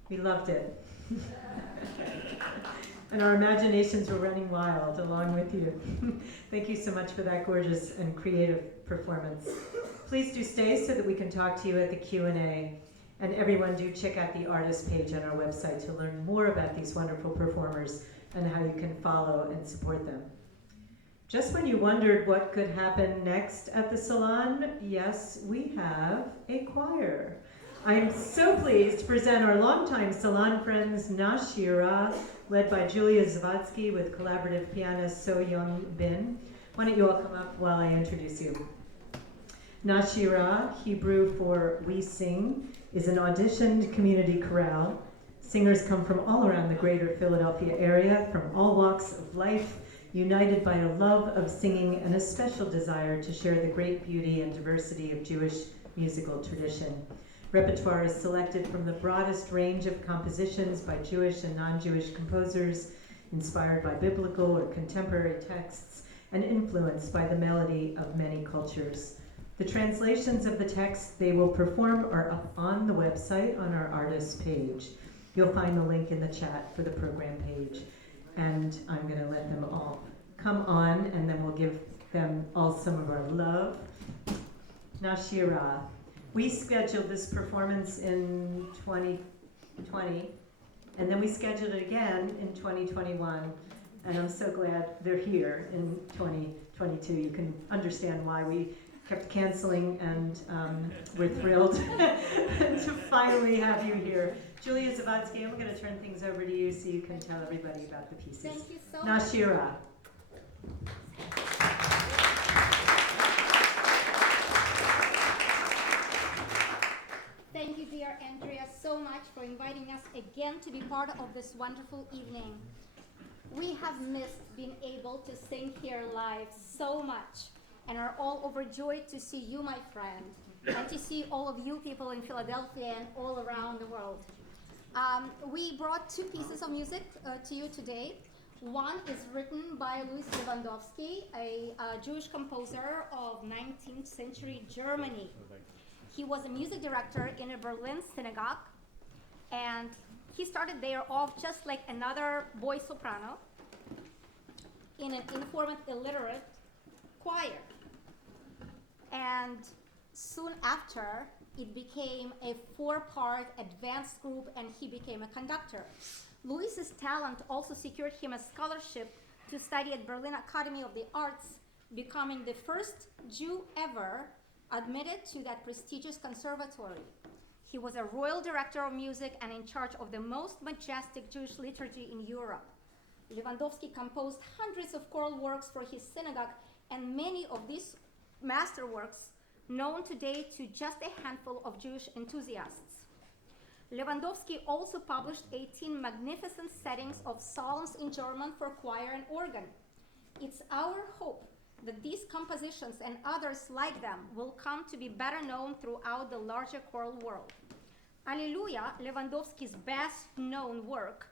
we loved it. And our imaginations were running wild along with you. Thank you so much for that gorgeous and creative performance. Please do stay so that we can talk to you at the Q&A. And everyone do check out the artist page on our website to learn more about these wonderful performers and how you can follow and support them. Just when you wondered what could happen next at the Salon, yes, we have a choir. I'm so pleased to present our longtime Salon friends, Nashira, led by Julia Zavatsky with collaborative pianist So Young Bin. Why don't you all come up while I introduce you? Nashira, Hebrew for We Sing, is an auditioned community chorale. Singers come from all around the greater Philadelphia area, from all walks of life, united by a love of singing and a special desire to share the great beauty and diversity of Jewish musical tradition. Repertoire is selected from the broadest range of compositions by Jewish and non-Jewish composers, inspired by biblical or contemporary texts, and influenced by the melody of many cultures. The translations of the texts they will perform are up on the website on our artists page. You'll find the link in the chat for the program page. And I'm going to let them all come on, and then we'll give them all some of our love. Nashira. We scheduled this performance in 2020, and then we scheduled it again in 2021, and I'm so glad they're here in 2022. You can understand why we kept canceling, and we're thrilled to finally have you here. Julia Zavatsky, I'm going to turn things over to you so you can tell everybody about the pieces. Thank you so much. Nashira. Thank you, dear Andrea, so much for inviting us again to be part of this wonderful evening. We have missed being able to sing here live so much and are all overjoyed to see you, my friend, and to see all of you people in Philadelphia and all around the world. We brought two pieces of music to you today. One is written by Louis Lewandowski, a Jewish composer of 19th century Germany. He was a music director in a Berlin synagogue, and he started there off just like another boy soprano in an informant, illiterate choir. And soon after, it became a 4-part advanced group, and he became a conductor. Louis's talent also secured him a scholarship to study at Berlin Academy of the Arts, becoming the first Jew ever admitted to that prestigious conservatory. He was a royal director of music and in charge of the most majestic Jewish liturgy in Europe. Lewandowski composed hundreds of choral works for his synagogue, and many of these masterworks known today to just a handful of Jewish enthusiasts. Lewandowski also published 18 magnificent settings of psalms in German for choir and organ. It's our hope that these compositions and others like them will come to be better known throughout the larger choral world. Alleluia, Lewandowski's best known work,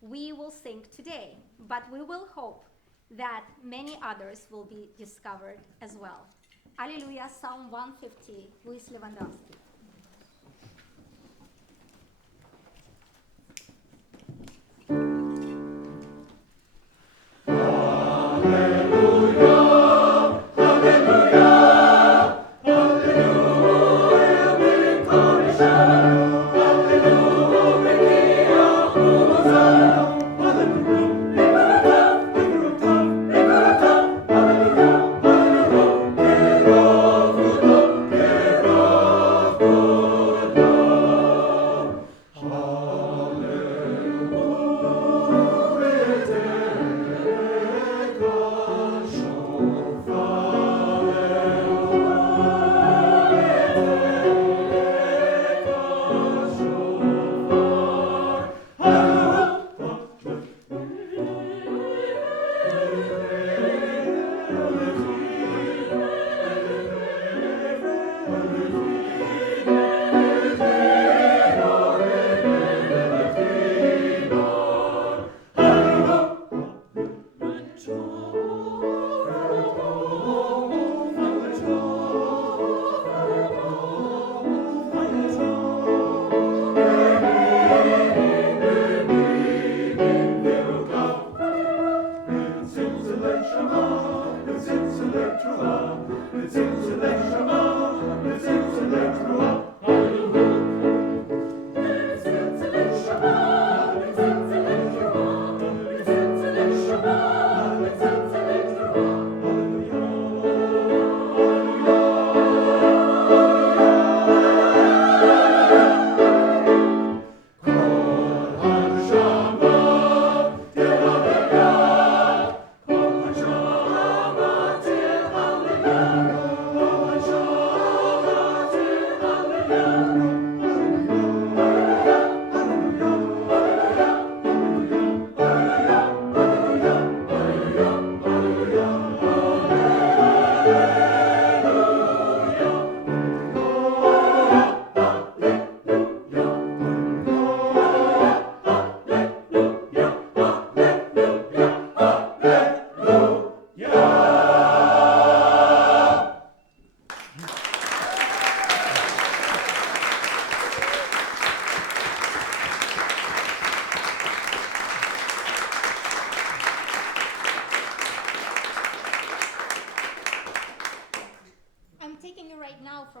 we will sing today, but we will hope that many others will be discovered as well. Alleluia, Psalm 150, Louis Lewandowski.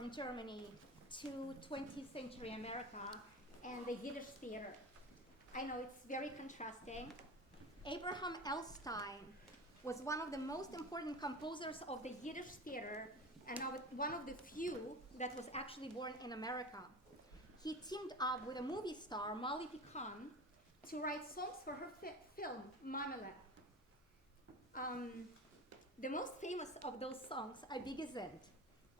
from Germany to 20th century America and the Yiddish theater. I know it's very contrasting. Abraham Elstein was one of the most important composers of the Yiddish theater and one of the few that was actually born in America. He teamed up with a movie star, Molly Picon, to write songs for her film, Marmalade. The most famous of those songs, I Big Isn't,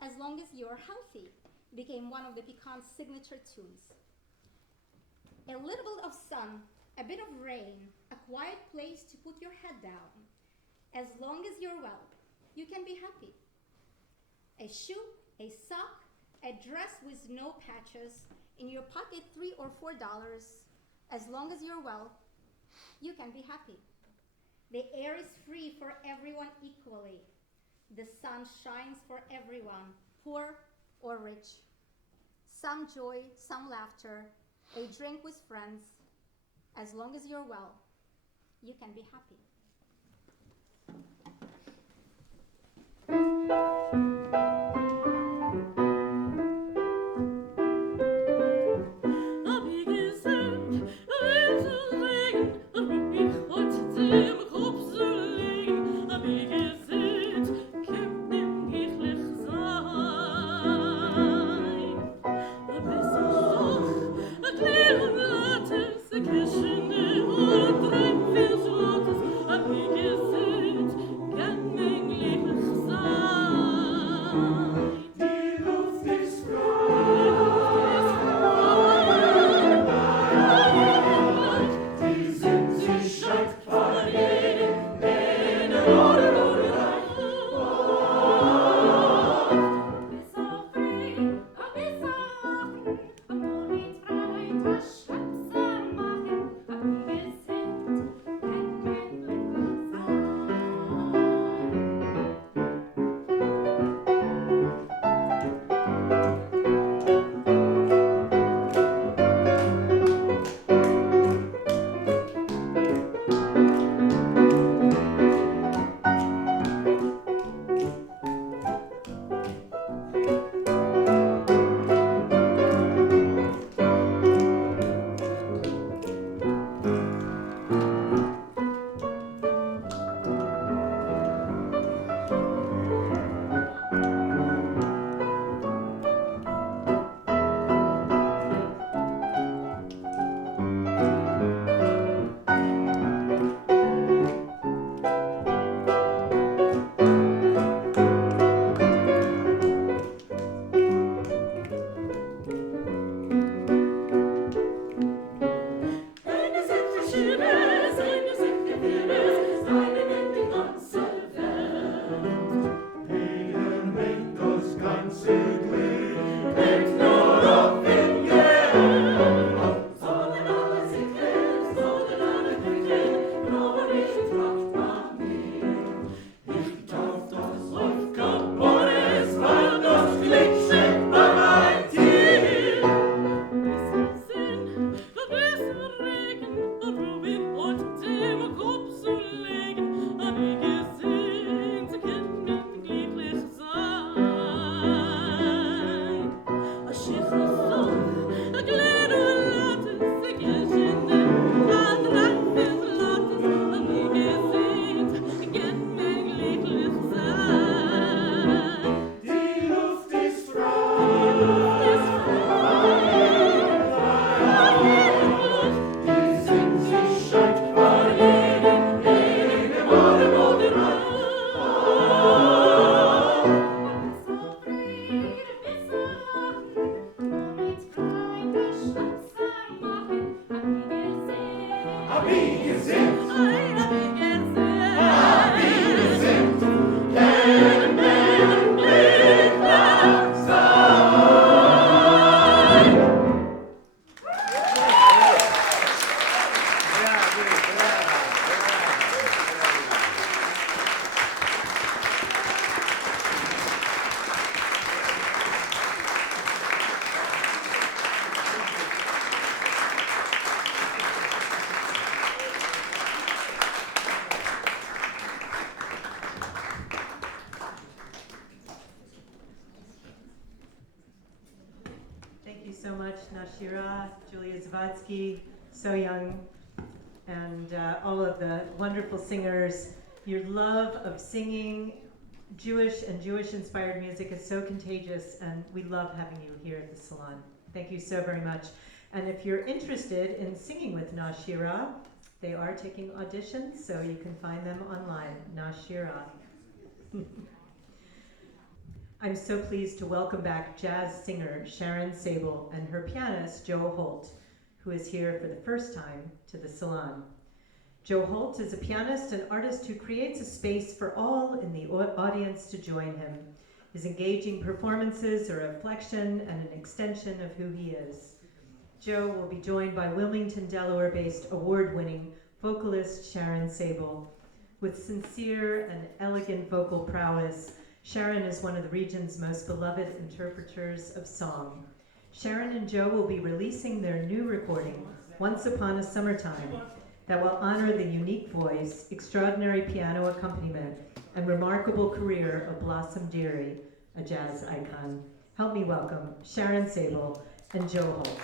As Long As You're Healthy, became one of the Picon's signature tunes. A little bit of sun, a bit of rain, a quiet place to put your head down. As long as you're well, you can be happy. A shoe, a sock, a dress with no patches, in your pocket $3 or $4. As long as you're well, you can be happy. The air is free for everyone equally. The sun shines for everyone, poor or rich. Some joy, some laughter, a drink with friends. As long as you're well, you can be happy. Geschenke und Dreck für Schlottes so much, Nashira, Julia Zavadsky, So Young, and all of the wonderful singers. Your love of singing Jewish and Jewish-inspired music is so contagious, and we love having you here at the Salon. Thank you so very much. And if you're interested in singing with Nashira, they are taking auditions, so you can find them online, Nashira. I'm so pleased to welcome back jazz singer Sharon Sable and her pianist Joe Holt, who is here for the first time to the Salon. Joe Holt is a pianist and artist who creates a space for all in the audience to join him. His engaging performances are a reflection and an extension of who he is. Joe will be joined by Wilmington, Delaware-based award-winning vocalist Sharon Sable. With sincere and elegant vocal prowess, Sharon is one of the region's most beloved interpreters of song. Sharon and Joe will be releasing their new recording, Once Upon a Summertime, that will honor the unique voice, extraordinary piano accompaniment, and remarkable career of Blossom Dearie, a jazz icon. Help me welcome Sharon Sable and Joe Holt.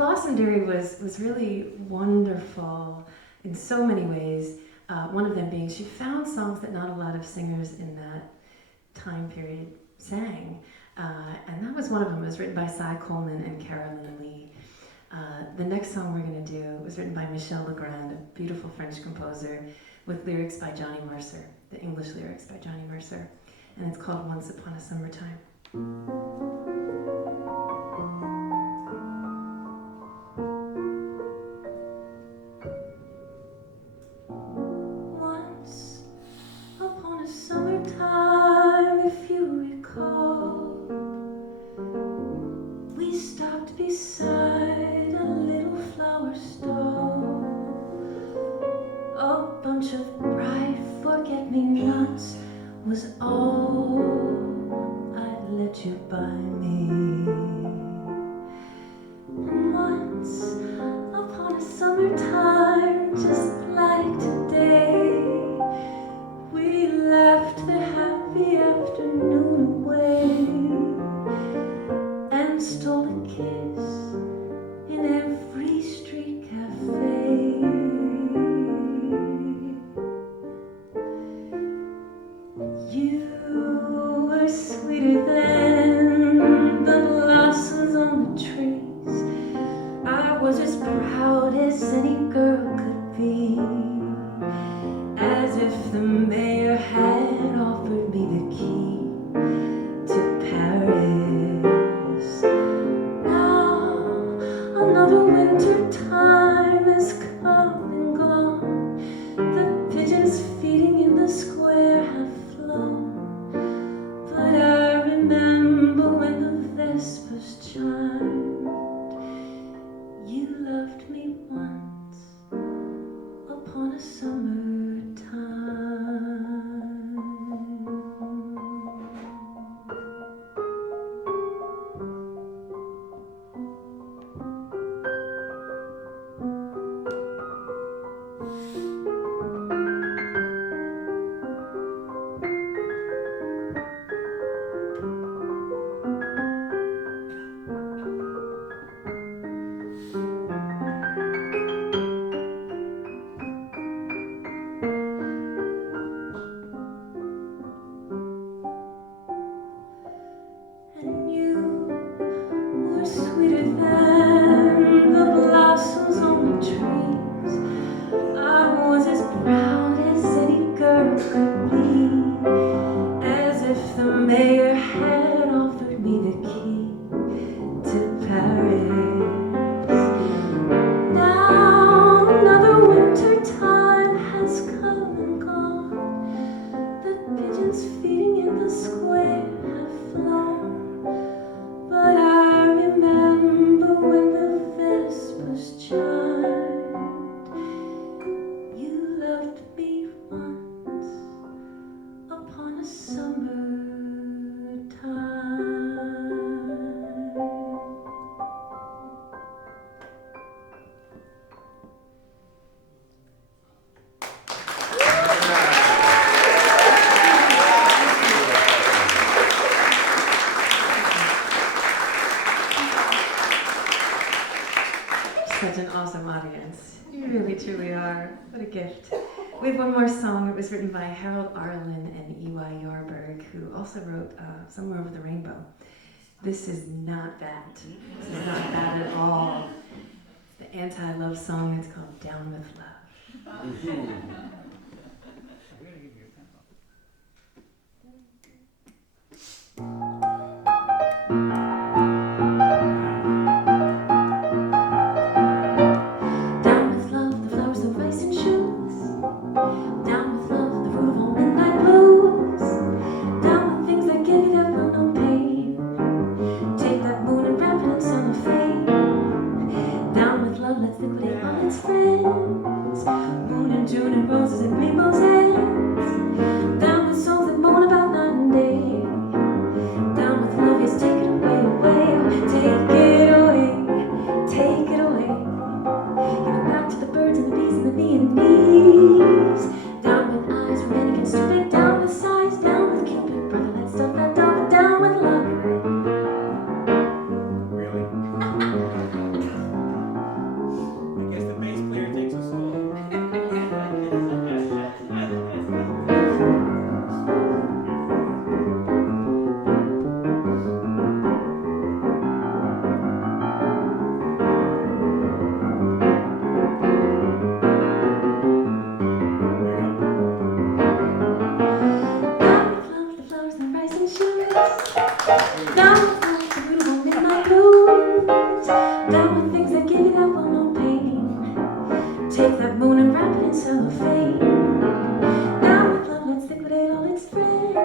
Blossom Dairy was really wonderful in so many ways. One of them being she found songs that not a lot of singers in that time period sang. And that was one of them. It was written by Cy Coleman and Carolyn Lee. The next song we're going to do was written by Michel Legrand, a beautiful French composer, with lyrics by Johnny Mercer, the English lyrics by Johnny Mercer. And it's called Once Upon a Summertime. Once upon a summertime, if you recall, we stopped beside a little flower stall. A bunch of bright forget-me-nots was all I'd let you buy me. And once upon a summertime, just like today, we left the happy afternoon away and stole a kiss in every street cafe. You were sweeter than the blossoms on the trees. I was as proud as any girl could be, as if the mayor had offered me the key to Paris. Now another winter time has come and gone. The pigeons feeding in the square have flown, but I remember when the vespers chimed. You loved me once upon a summertime. And you were sweeter than the blossoms on the trees. I was as proud as any girl could be, as if the mayor had offered me the key to Paris. Now another winter time has come and gone. The pigeons feeding in the square have flown, but I remember when the vespers chimed. You loved me once upon a summertime. Such an awesome audience. You really, truly are. What a gift. We have one more song. It was written by Harold Arlen and E.Y. Yarberg, who also wrote Somewhere Over the Rainbow. This is not that. This is not that at all. The anti-love song is called Down with Love. Down with love, the flowers of rice and shoes. Down with love, the root of all midnight blues. Down with things that give you that well-known pain. Take that moon and wrap it in cellophane. Down with love, let's liquidate all its friends. Moon and June and roses Down with nights of beautiful midnight blues. Down with things that give you that well-known pain. Take that moon and wrap it in cellophane. Down with love, let's liquidate all its friends.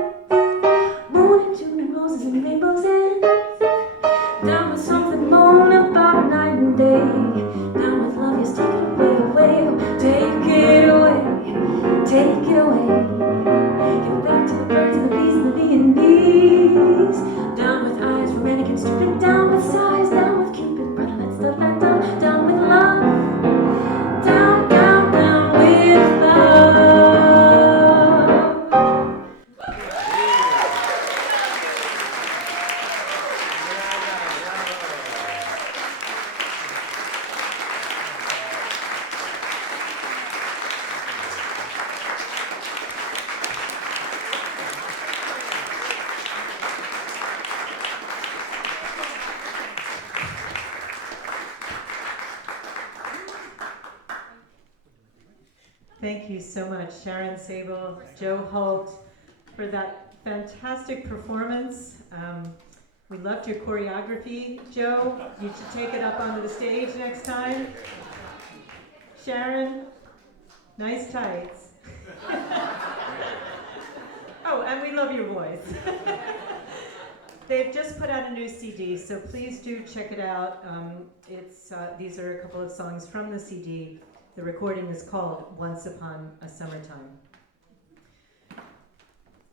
Moon and June and roses and rainbows end. Down with songs that moan about night and day. Down with love, yes, take it away, away, oh, take it away, take it away. Give it back to the birds and the bees and the B&B's. Down with eyes, romantic and stupid. Down with sighs, down with Cupid, brother, let's stuff that down. Down with love, down, down, down with love. Thank you so much, Sharon Sable, Joe Holt, for that fantastic performance. We loved your choreography, Joe. You should take it up onto the stage next time. Sharon, nice tights. Oh, and we love your voice. They've just put out a new CD, so please do check it out. These are a couple of songs from the CD. The recording is called Once Upon a Summertime.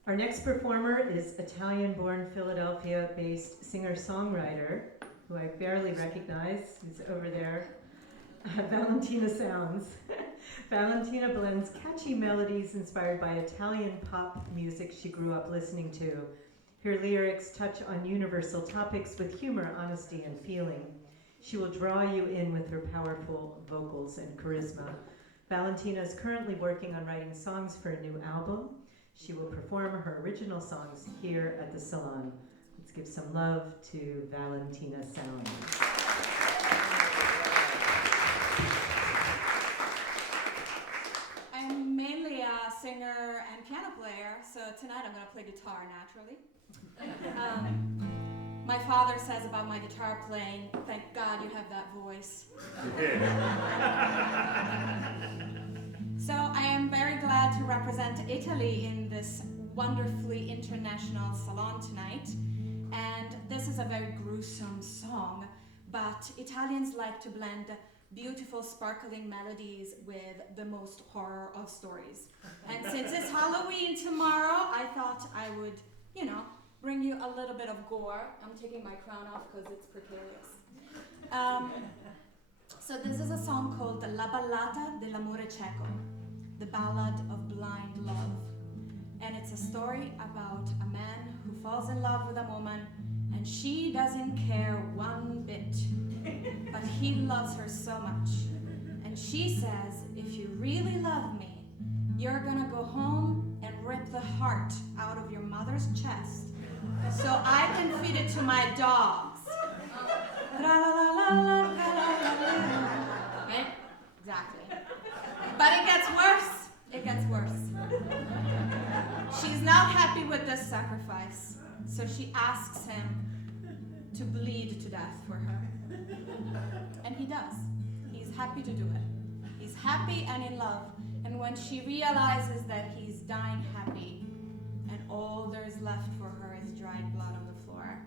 Our next performer is Italian-born, Philadelphia-based singer-songwriter, who I barely recognize, who's over there, Valentina Sounds. Valentina blends catchy melodies inspired by Italian pop music she grew up listening to. Her lyrics touch on universal topics with humor, honesty, and feeling. She will draw you in with her powerful vocals and charisma. Valentina is currently working on writing songs for a new album. She will perform her original songs here at the Salon. Let's give some love to Valentina Sounds. I'm mainly a singer and piano player, so tonight I'm going to play guitar naturally. My father says about my guitar playing, thank God you have that voice. So I am very glad to represent Italy in this wonderfully international salon tonight. And this is a very gruesome song, but Italians like to blend beautiful sparkling melodies with the most horror of stories. And since it's Halloween tomorrow, I thought I would, bring you a little bit of gore. I'm taking my crown off because it's precarious. So this is a song called La Ballata dell'amore cieco, the ballad of blind love. And it's a story about a man who falls in love with a woman and she doesn't care one bit, but he loves her so much. And she says, if you really love me, you're gonna go home and rip the heart out of your mother's chest so I can feed it to my dogs. Right? Exactly. But it gets worse. It gets worse. She's not happy with this sacrifice, so she asks him to bleed to death for her. And he does. He's happy to do it. He's happy and in love. And when she realizes that he's dying happy, and all there is left for her is dried blood on the floor,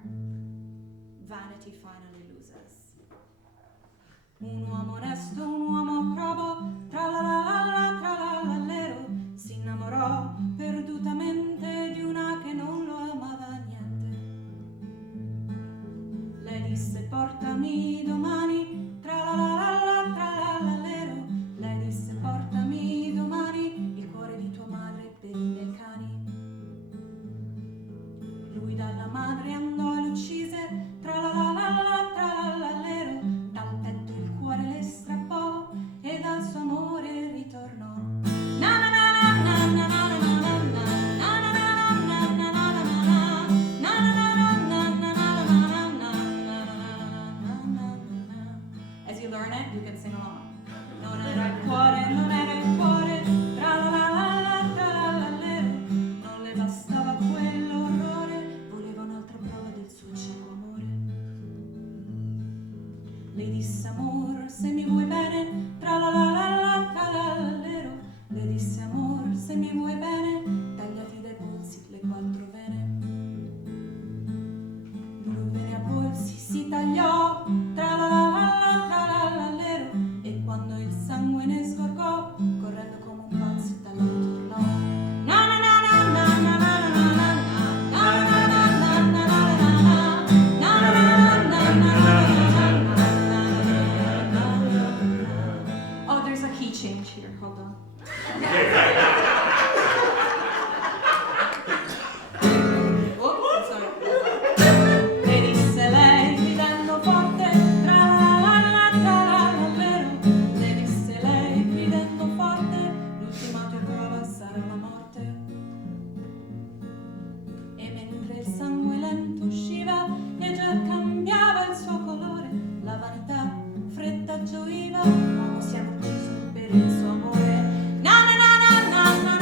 vanity finally loses. Un uomo onesto, un uomo probo, tra la la la la, tra la la lero, si innamorò perdutamente di una che non lo amava niente. Lei disse portami domani, tra la la la la, tra la la lero. Lei disse portami domani il cuore di tua madre per i miei cani. Lui dalla madre andò e l'uccise, tra la la la la, tra la la lero. Dal petto il cuore le strappò e dal suo amore ritornò. Na na na na na na na na na na na na na. mi disse amor, se mi vuoi bene, tra la la la la tra la la lero. Le disse amor, se mi vuoi bene, tagliati dai polsi le 4 vene. Lui vene a polsi si tagliò, tra la la la la tra la la lero. E quando il sangue ne sgorgò, correndo come un pazzo dall'alto urlò. Na na na na na na na na na na na na na na na na. Oh, there's a key change here. Hold on. Oh, sorry. Le disse lei gridando forte, tra la la la tra la la vero. Le disse lei gridando forte, l'ultimato prova sarà la morte. E mentre il sangue lento usciva e già cambiava il suo colore, la vanità fredda gioiva, l'uomo si era ucciso per il suo amore. Na na na na na na na na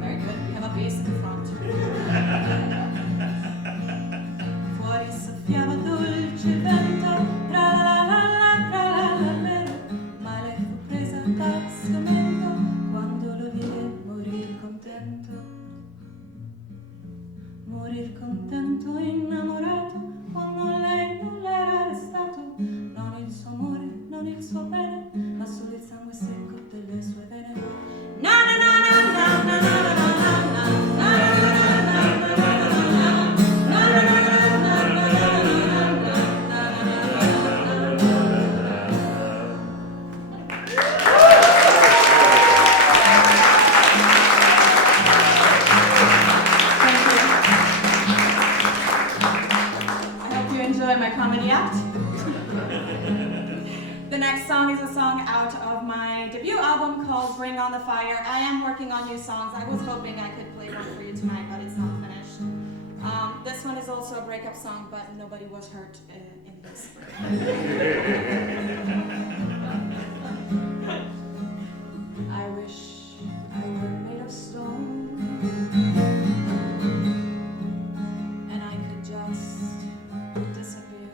Very good, we have a bass in front. Fuori soffiava dolce vento, tra la la la tra la la lero, ma lei fu presa da sgomento quando lo vide morir contento. Morir contento, innamorato, quando lei non l'era restato, non il suo amore, non il suo bene, ma solo il sangue secco delle sue vene. Na na na na na na na na na my comedy act. The next song is a song out of my debut album called Bring on the Fire. I am working on new songs. I was hoping I could play one for you tonight, but it's not finished. This one is also a breakup song, but nobody was hurt in this. I wish I were made of stone and I could just disappear.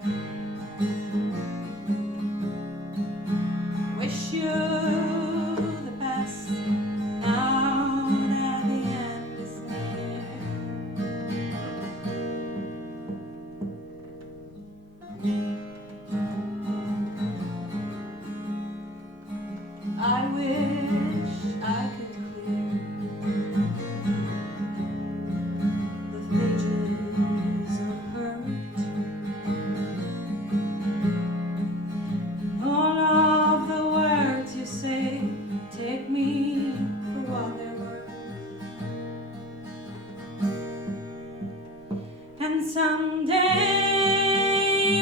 Wish you the best now that the end is near. I wish I could clear the pages of hurt. All of the words you say take me for what they're worth. And someday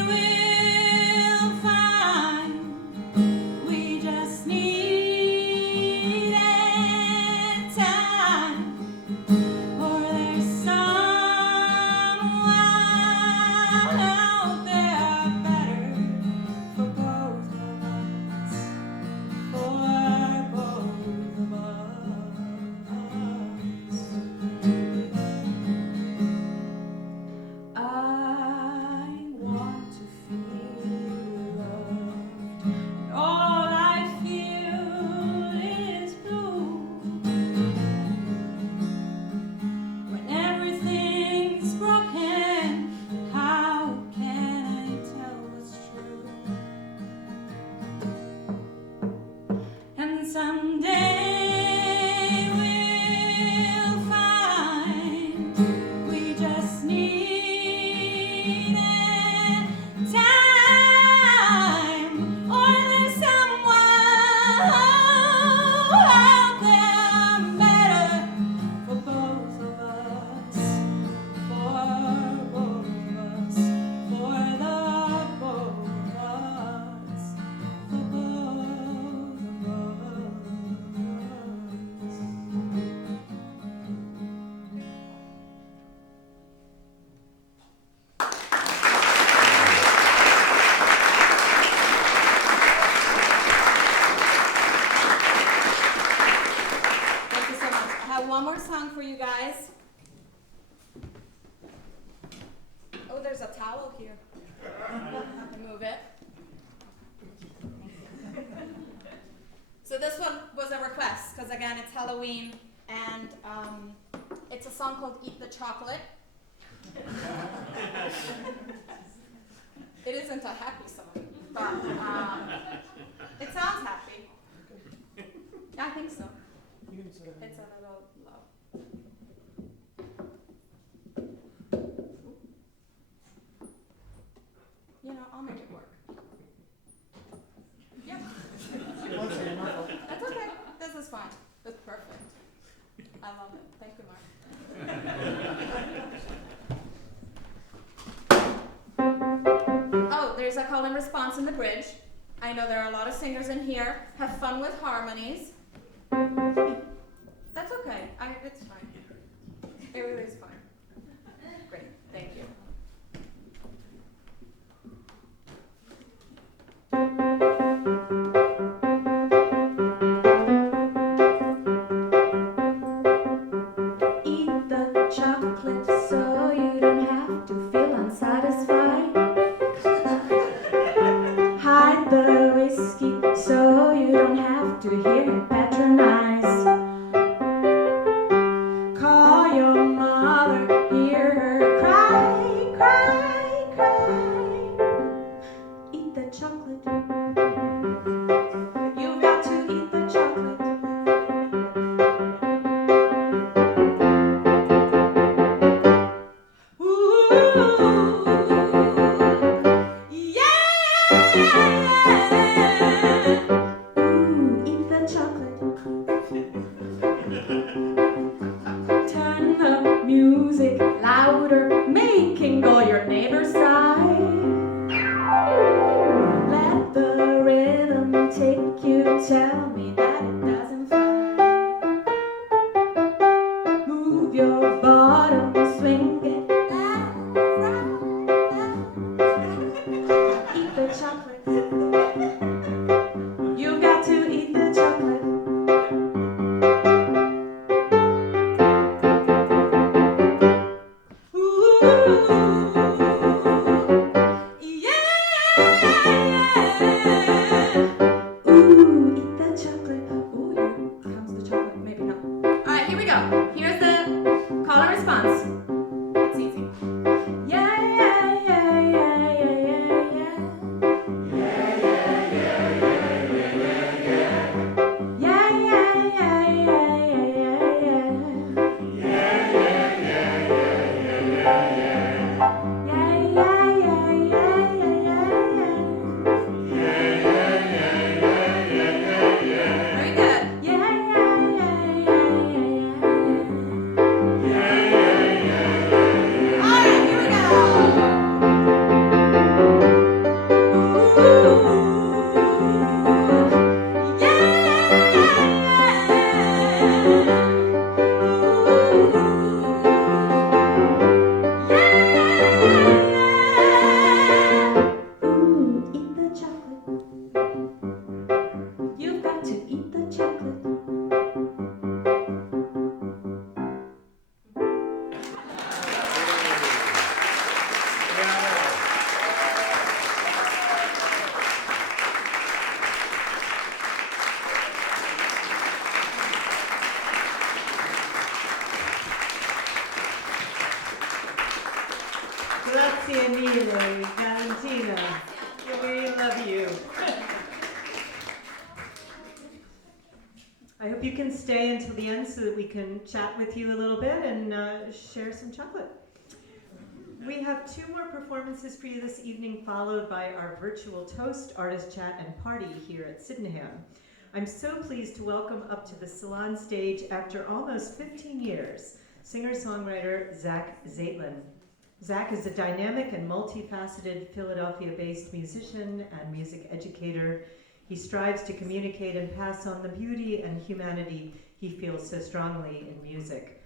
we'll find we just needed time, or there's someone out there better for both of us, for both of us. I want to feel loved, and all I feel is blue. When everything's broken, how can I tell what's true? And someday we'll find we just needed time, or there's someone out there better for both of us, for both of us, for the both of us, for both of us. one more song for you guys. Oh, there's a towel here. Move it. So this one was a request, because again, it's Halloween, and it's a song called Eat the Chocolate. It isn't a happy song, but it sounds happy. I think so. It's a little low. You know, I'll make it work. Yeah. That's okay. This is fine. It's perfect. I love it. Thank you, Mark. Oh, there's a call and response in the bridge. I know there are a lot of singers in here. Have fun with harmonies. That's okay. It's fine. It really is fine. Great. Thank you. Eat the chocolate so you don't have to feel unsatisfied. Hide the whiskey so you don't have to hear it patronize. Call your mother, hear her cry, cry, cry. Eat the chocolate. You've got to eat the chocolate. Ooh, yeah. Ooh, eat the chocolate. Turn the music louder, making all your neighbors sigh. Let the rhythm take you, tell me that it doesn't fly. Move your bottom, swing it left, right, left. Eat the chocolate. You've got to eat the chocolate. Ooh, yeah. Ooh, eat the chocolate. Ooh, here comes the chocolate. Maybe not. All right, here we go. Here's the call and response. It's easy. Yeah, yeah, yeah, yeah, yeah, yeah, yeah. Yeah, yeah, yeah, yeah, yeah, Very good. Yeah, All right, here we go. Ooh, eat the chocolate. You've got to eat the chocolate. Grazie mille, Valentina. We love you. I hope you can stay until the end so that we can chat with you a little bit and share some chocolate. We have 2 more performances for you this evening, followed by our virtual toast, artist chat, and party here at Sydenham. I'm so pleased to welcome up to the Salon stage, after almost 15 years, singer-songwriter Zach Zeitlin. Zach is a dynamic and multifaceted Philadelphia-based musician and music educator. He strives to communicate and pass on the beauty and humanity he feels so strongly in music.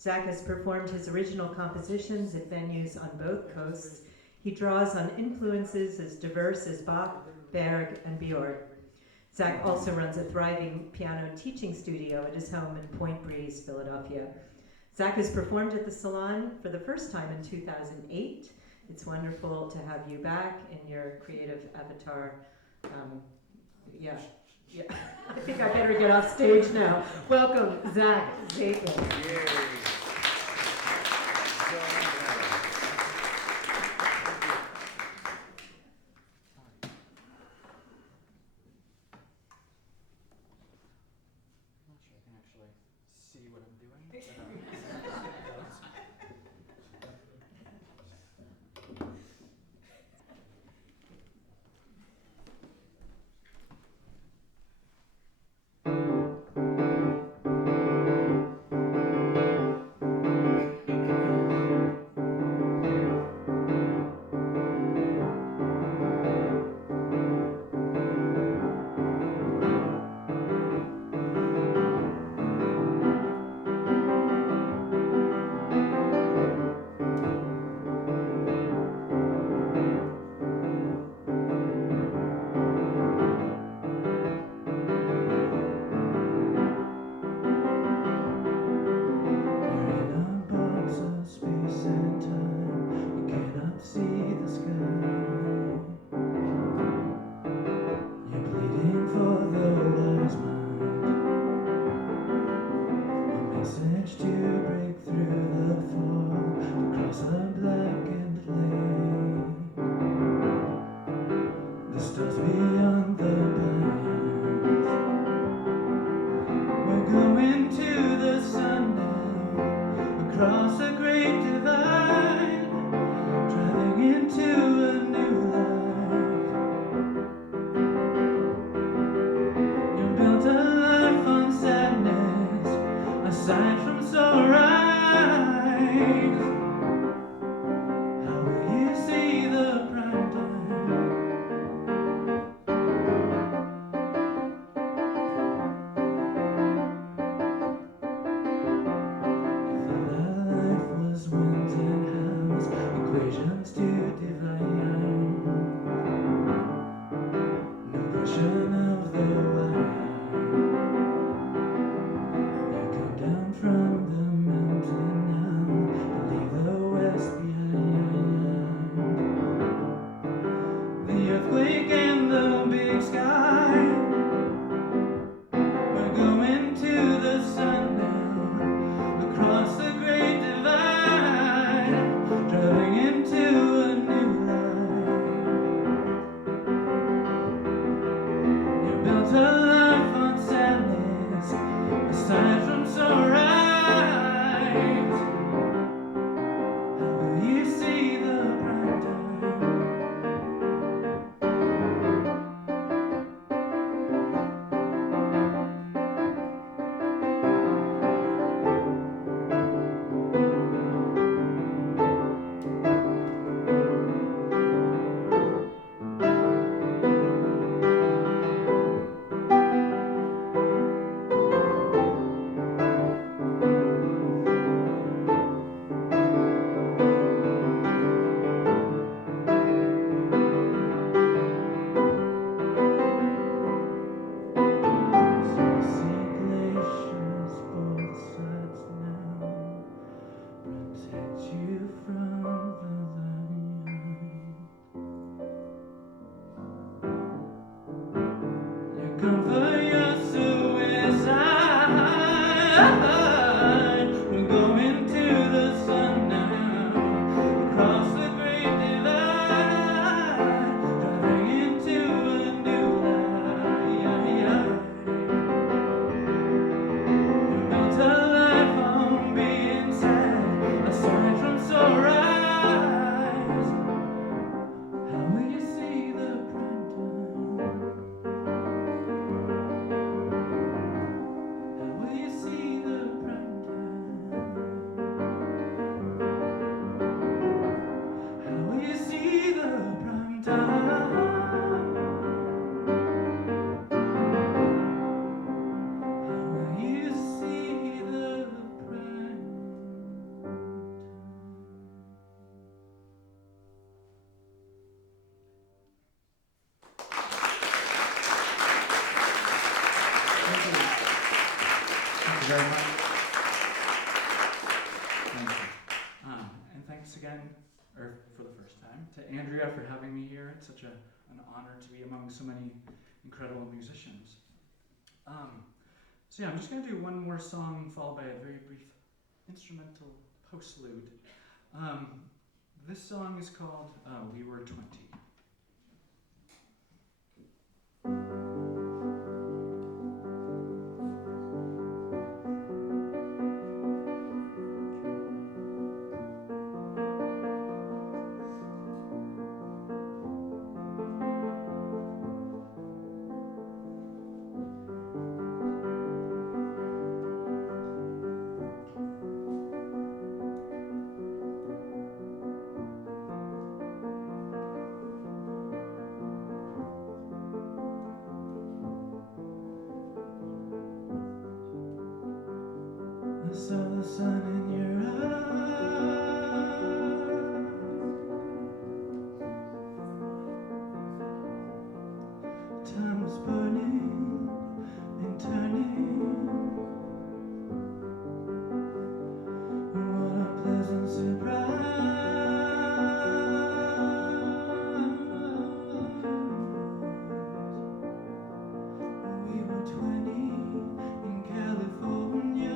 Zach has performed his original compositions at venues on both coasts. He draws on influences as diverse as Bach, Berg, and Björk. Zach also runs a thriving piano teaching studio at his home in Point Breeze, Philadelphia. Zach has performed at the Salon for the first time in 2008. It's wonderful to have you back in your creative avatar. Yeah. I think I better get off stage now. Welcome, Zach Zaitman. you very much. Thank you. And thanks again, or for the first time, to Andrea for having me here. It's such an honor to be among so many incredible musicians. So yeah, I'm just going to do one more song followed by a very brief instrumental postlude. This song is called We Were 20. We were 20 in California.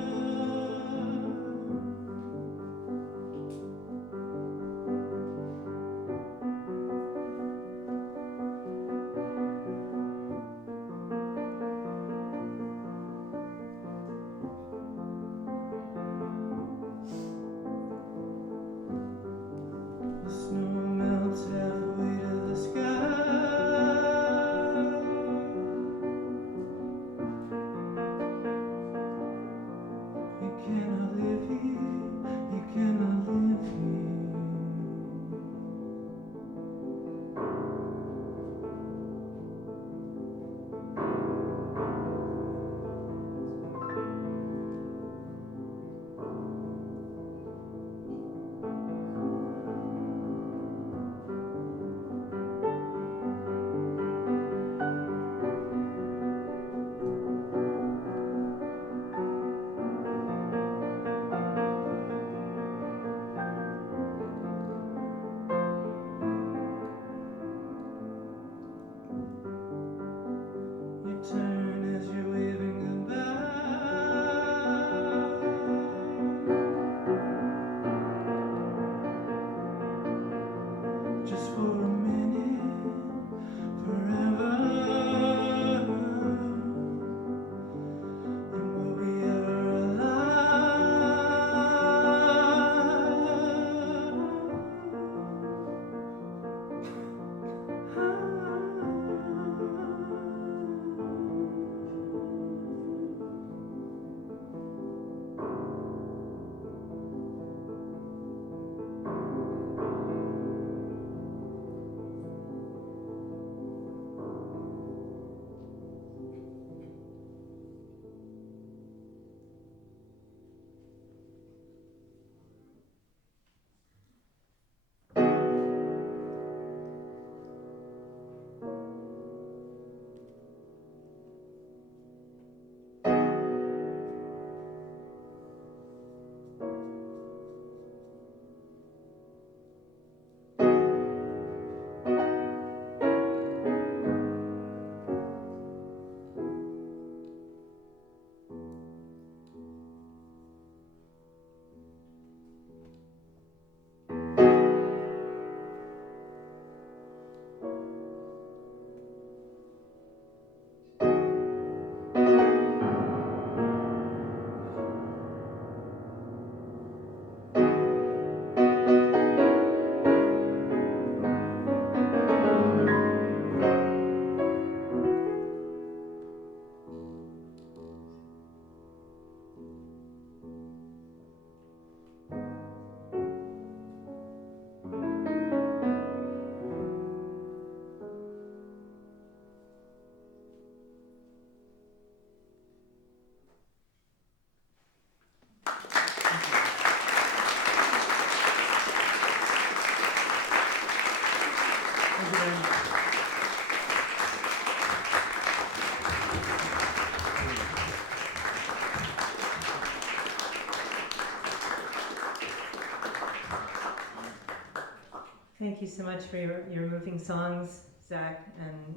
Thank you so much for your moving songs, Zach, and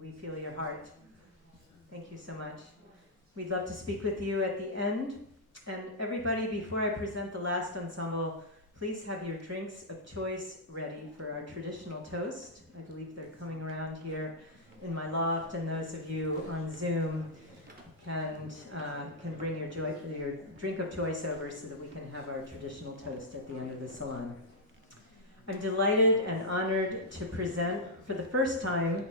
we feel your heart. Thank you so much. We'd love to speak with you at the end. And everybody, before I present the last ensemble, please have your drinks of choice ready for our traditional toast. I believe they're coming around here in my loft, and those of you on Zoom can bring your drink of choice over so that we can have our traditional toast at the end of the salon. I'm delighted and honored to present for the first time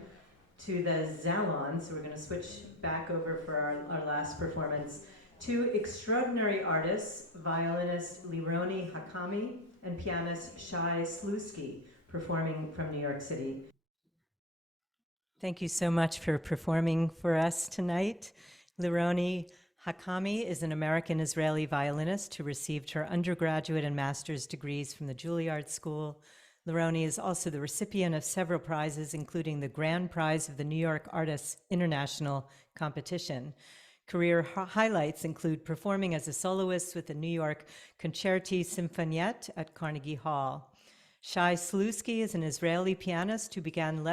to the Salon, so we're going to switch back over for our last performance, two extraordinary artists, violinist Lironi Hakami and pianist Shai Slutsky, performing from New York City. Thank you so much for performing for us tonight. Lironi Hakami is an American-Israeli violinist who received her undergraduate and master's degrees from the Juilliard School. Lironi is also the recipient of several prizes, including the Grand Prize of the New York Artists International Competition. Career highlights include performing as a soloist with the New York Concerti Symphoniette at Carnegie Hall. Shai Slutsky is an Israeli pianist who began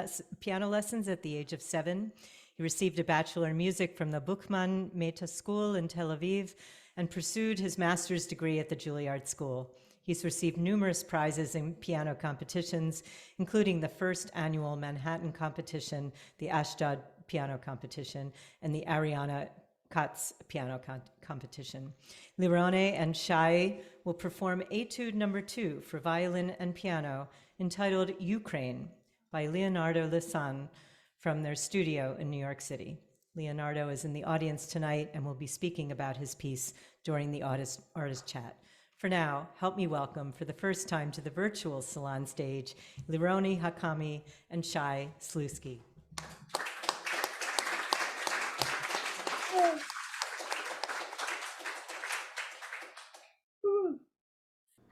piano lessons at the age of 7. He received a Bachelor in Music from the Buchmann Meta School in Tel Aviv and pursued his master's degree at the Juilliard School. He's received numerous prizes in piano competitions, including the first annual Manhattan competition, the Ashdod Piano Competition, and the Ariana Katz Piano Competition. Lironi and Shai will perform Etude No. 2 for violin and piano, entitled Ukraine, by Leonardo Lissan from their studio in New York City. Leonardo is in the audience tonight and will be speaking about his piece during the artist chat. For now, help me welcome for the first time to the virtual salon stage, Lironi Hakami and Shai Slutsky.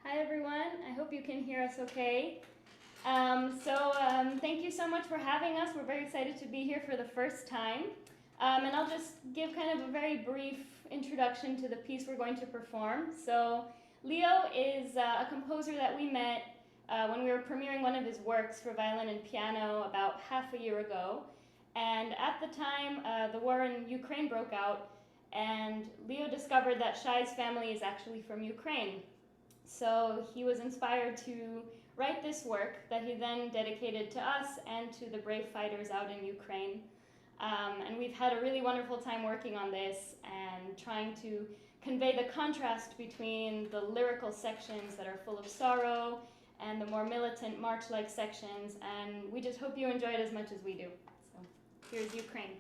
Hi everyone, I hope you can hear us okay. Thank you so much for having us. We're very excited to be here for the first time. And I'll just give kind of a very brief introduction to the piece we're going to perform. So Leo is a composer that we met when we were premiering one of his works for violin and piano about half a year ago. And at the time, the war in Ukraine broke out, and Leo discovered that Shai's family is actually from Ukraine. So he was inspired to write this work that he then dedicated to us and to the brave fighters out in Ukraine. And we've had a really wonderful time working on this and trying to convey the contrast between the lyrical sections that are full of sorrow and the more militant march-like sections, and we just hope you enjoy it as much as we do. So here's Ukraine.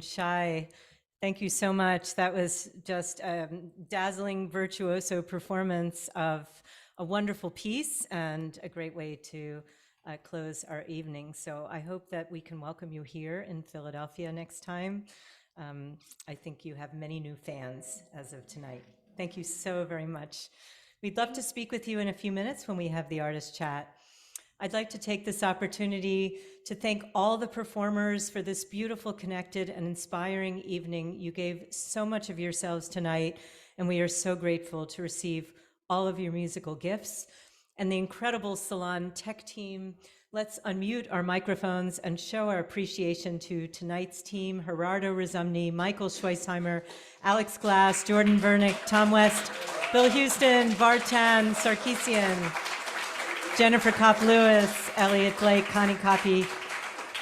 Aiwen Zhang. Thank you so much. That was just a dazzling virtuoso performance of a wonderful piece and a great way to close our evening. So I hope that we can welcome you here in Philadelphia next time. I think you have many new fans as of tonight. Thank you so very much. We'd love to speak with you in a few minutes when we have the artist chat. I'd like to take this opportunity to thank all the performers for this beautiful, connected, and inspiring evening. You gave so much of yourselves tonight, and we are so grateful to receive all of your musical gifts. And the incredible Salon tech team. Let's unmute our microphones and show our appreciation to tonight's team: Gerardo Rizumni, Michael Schweisheimer, Alex Glass, Jordan Vernick, Tom West, Bill Houston, Vartan Sarkisian, Jennifer Kopp-Lewis, Elliot Blake, Connie Coffey,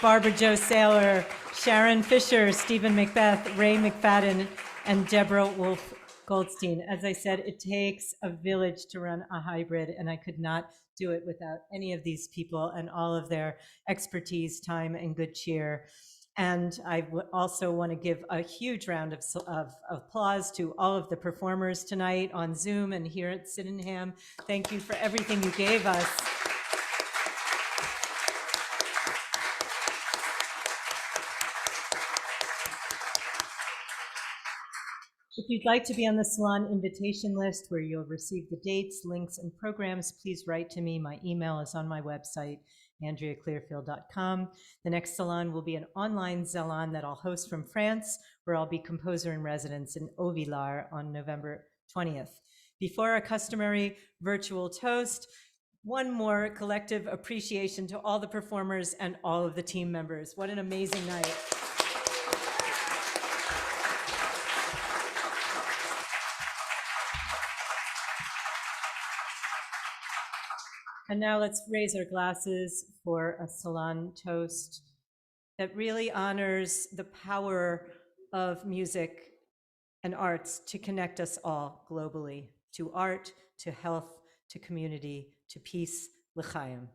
Barbara Jo Saylor, Sharon Fisher, Stephen Macbeth, Ray McFadden, and Deborah Wolf Goldstein. As I said, it takes a village to run a hybrid, and I could not do it without any of these people and all of their expertise, time, and good cheer. And I also want to give a huge round of applause to all of the performers tonight on Zoom and here at Sydenham. Thank you for everything you gave us. If you'd like to be on the Salon invitation list where you'll receive the dates, links, and programs, please write to me. My email is on my website, AndreaClearfield.com. The next Salon will be an online Salon that I'll host from France, where I'll be composer in residence in Auvillard on November 20th. Before our customary virtual toast, one more collective appreciation to all the performers and all of the team members. What an amazing night. And now let's raise our glasses for a Salon toast that really honors the power of music and arts to connect us all globally, to art, to health, to community, to peace, l'chaim.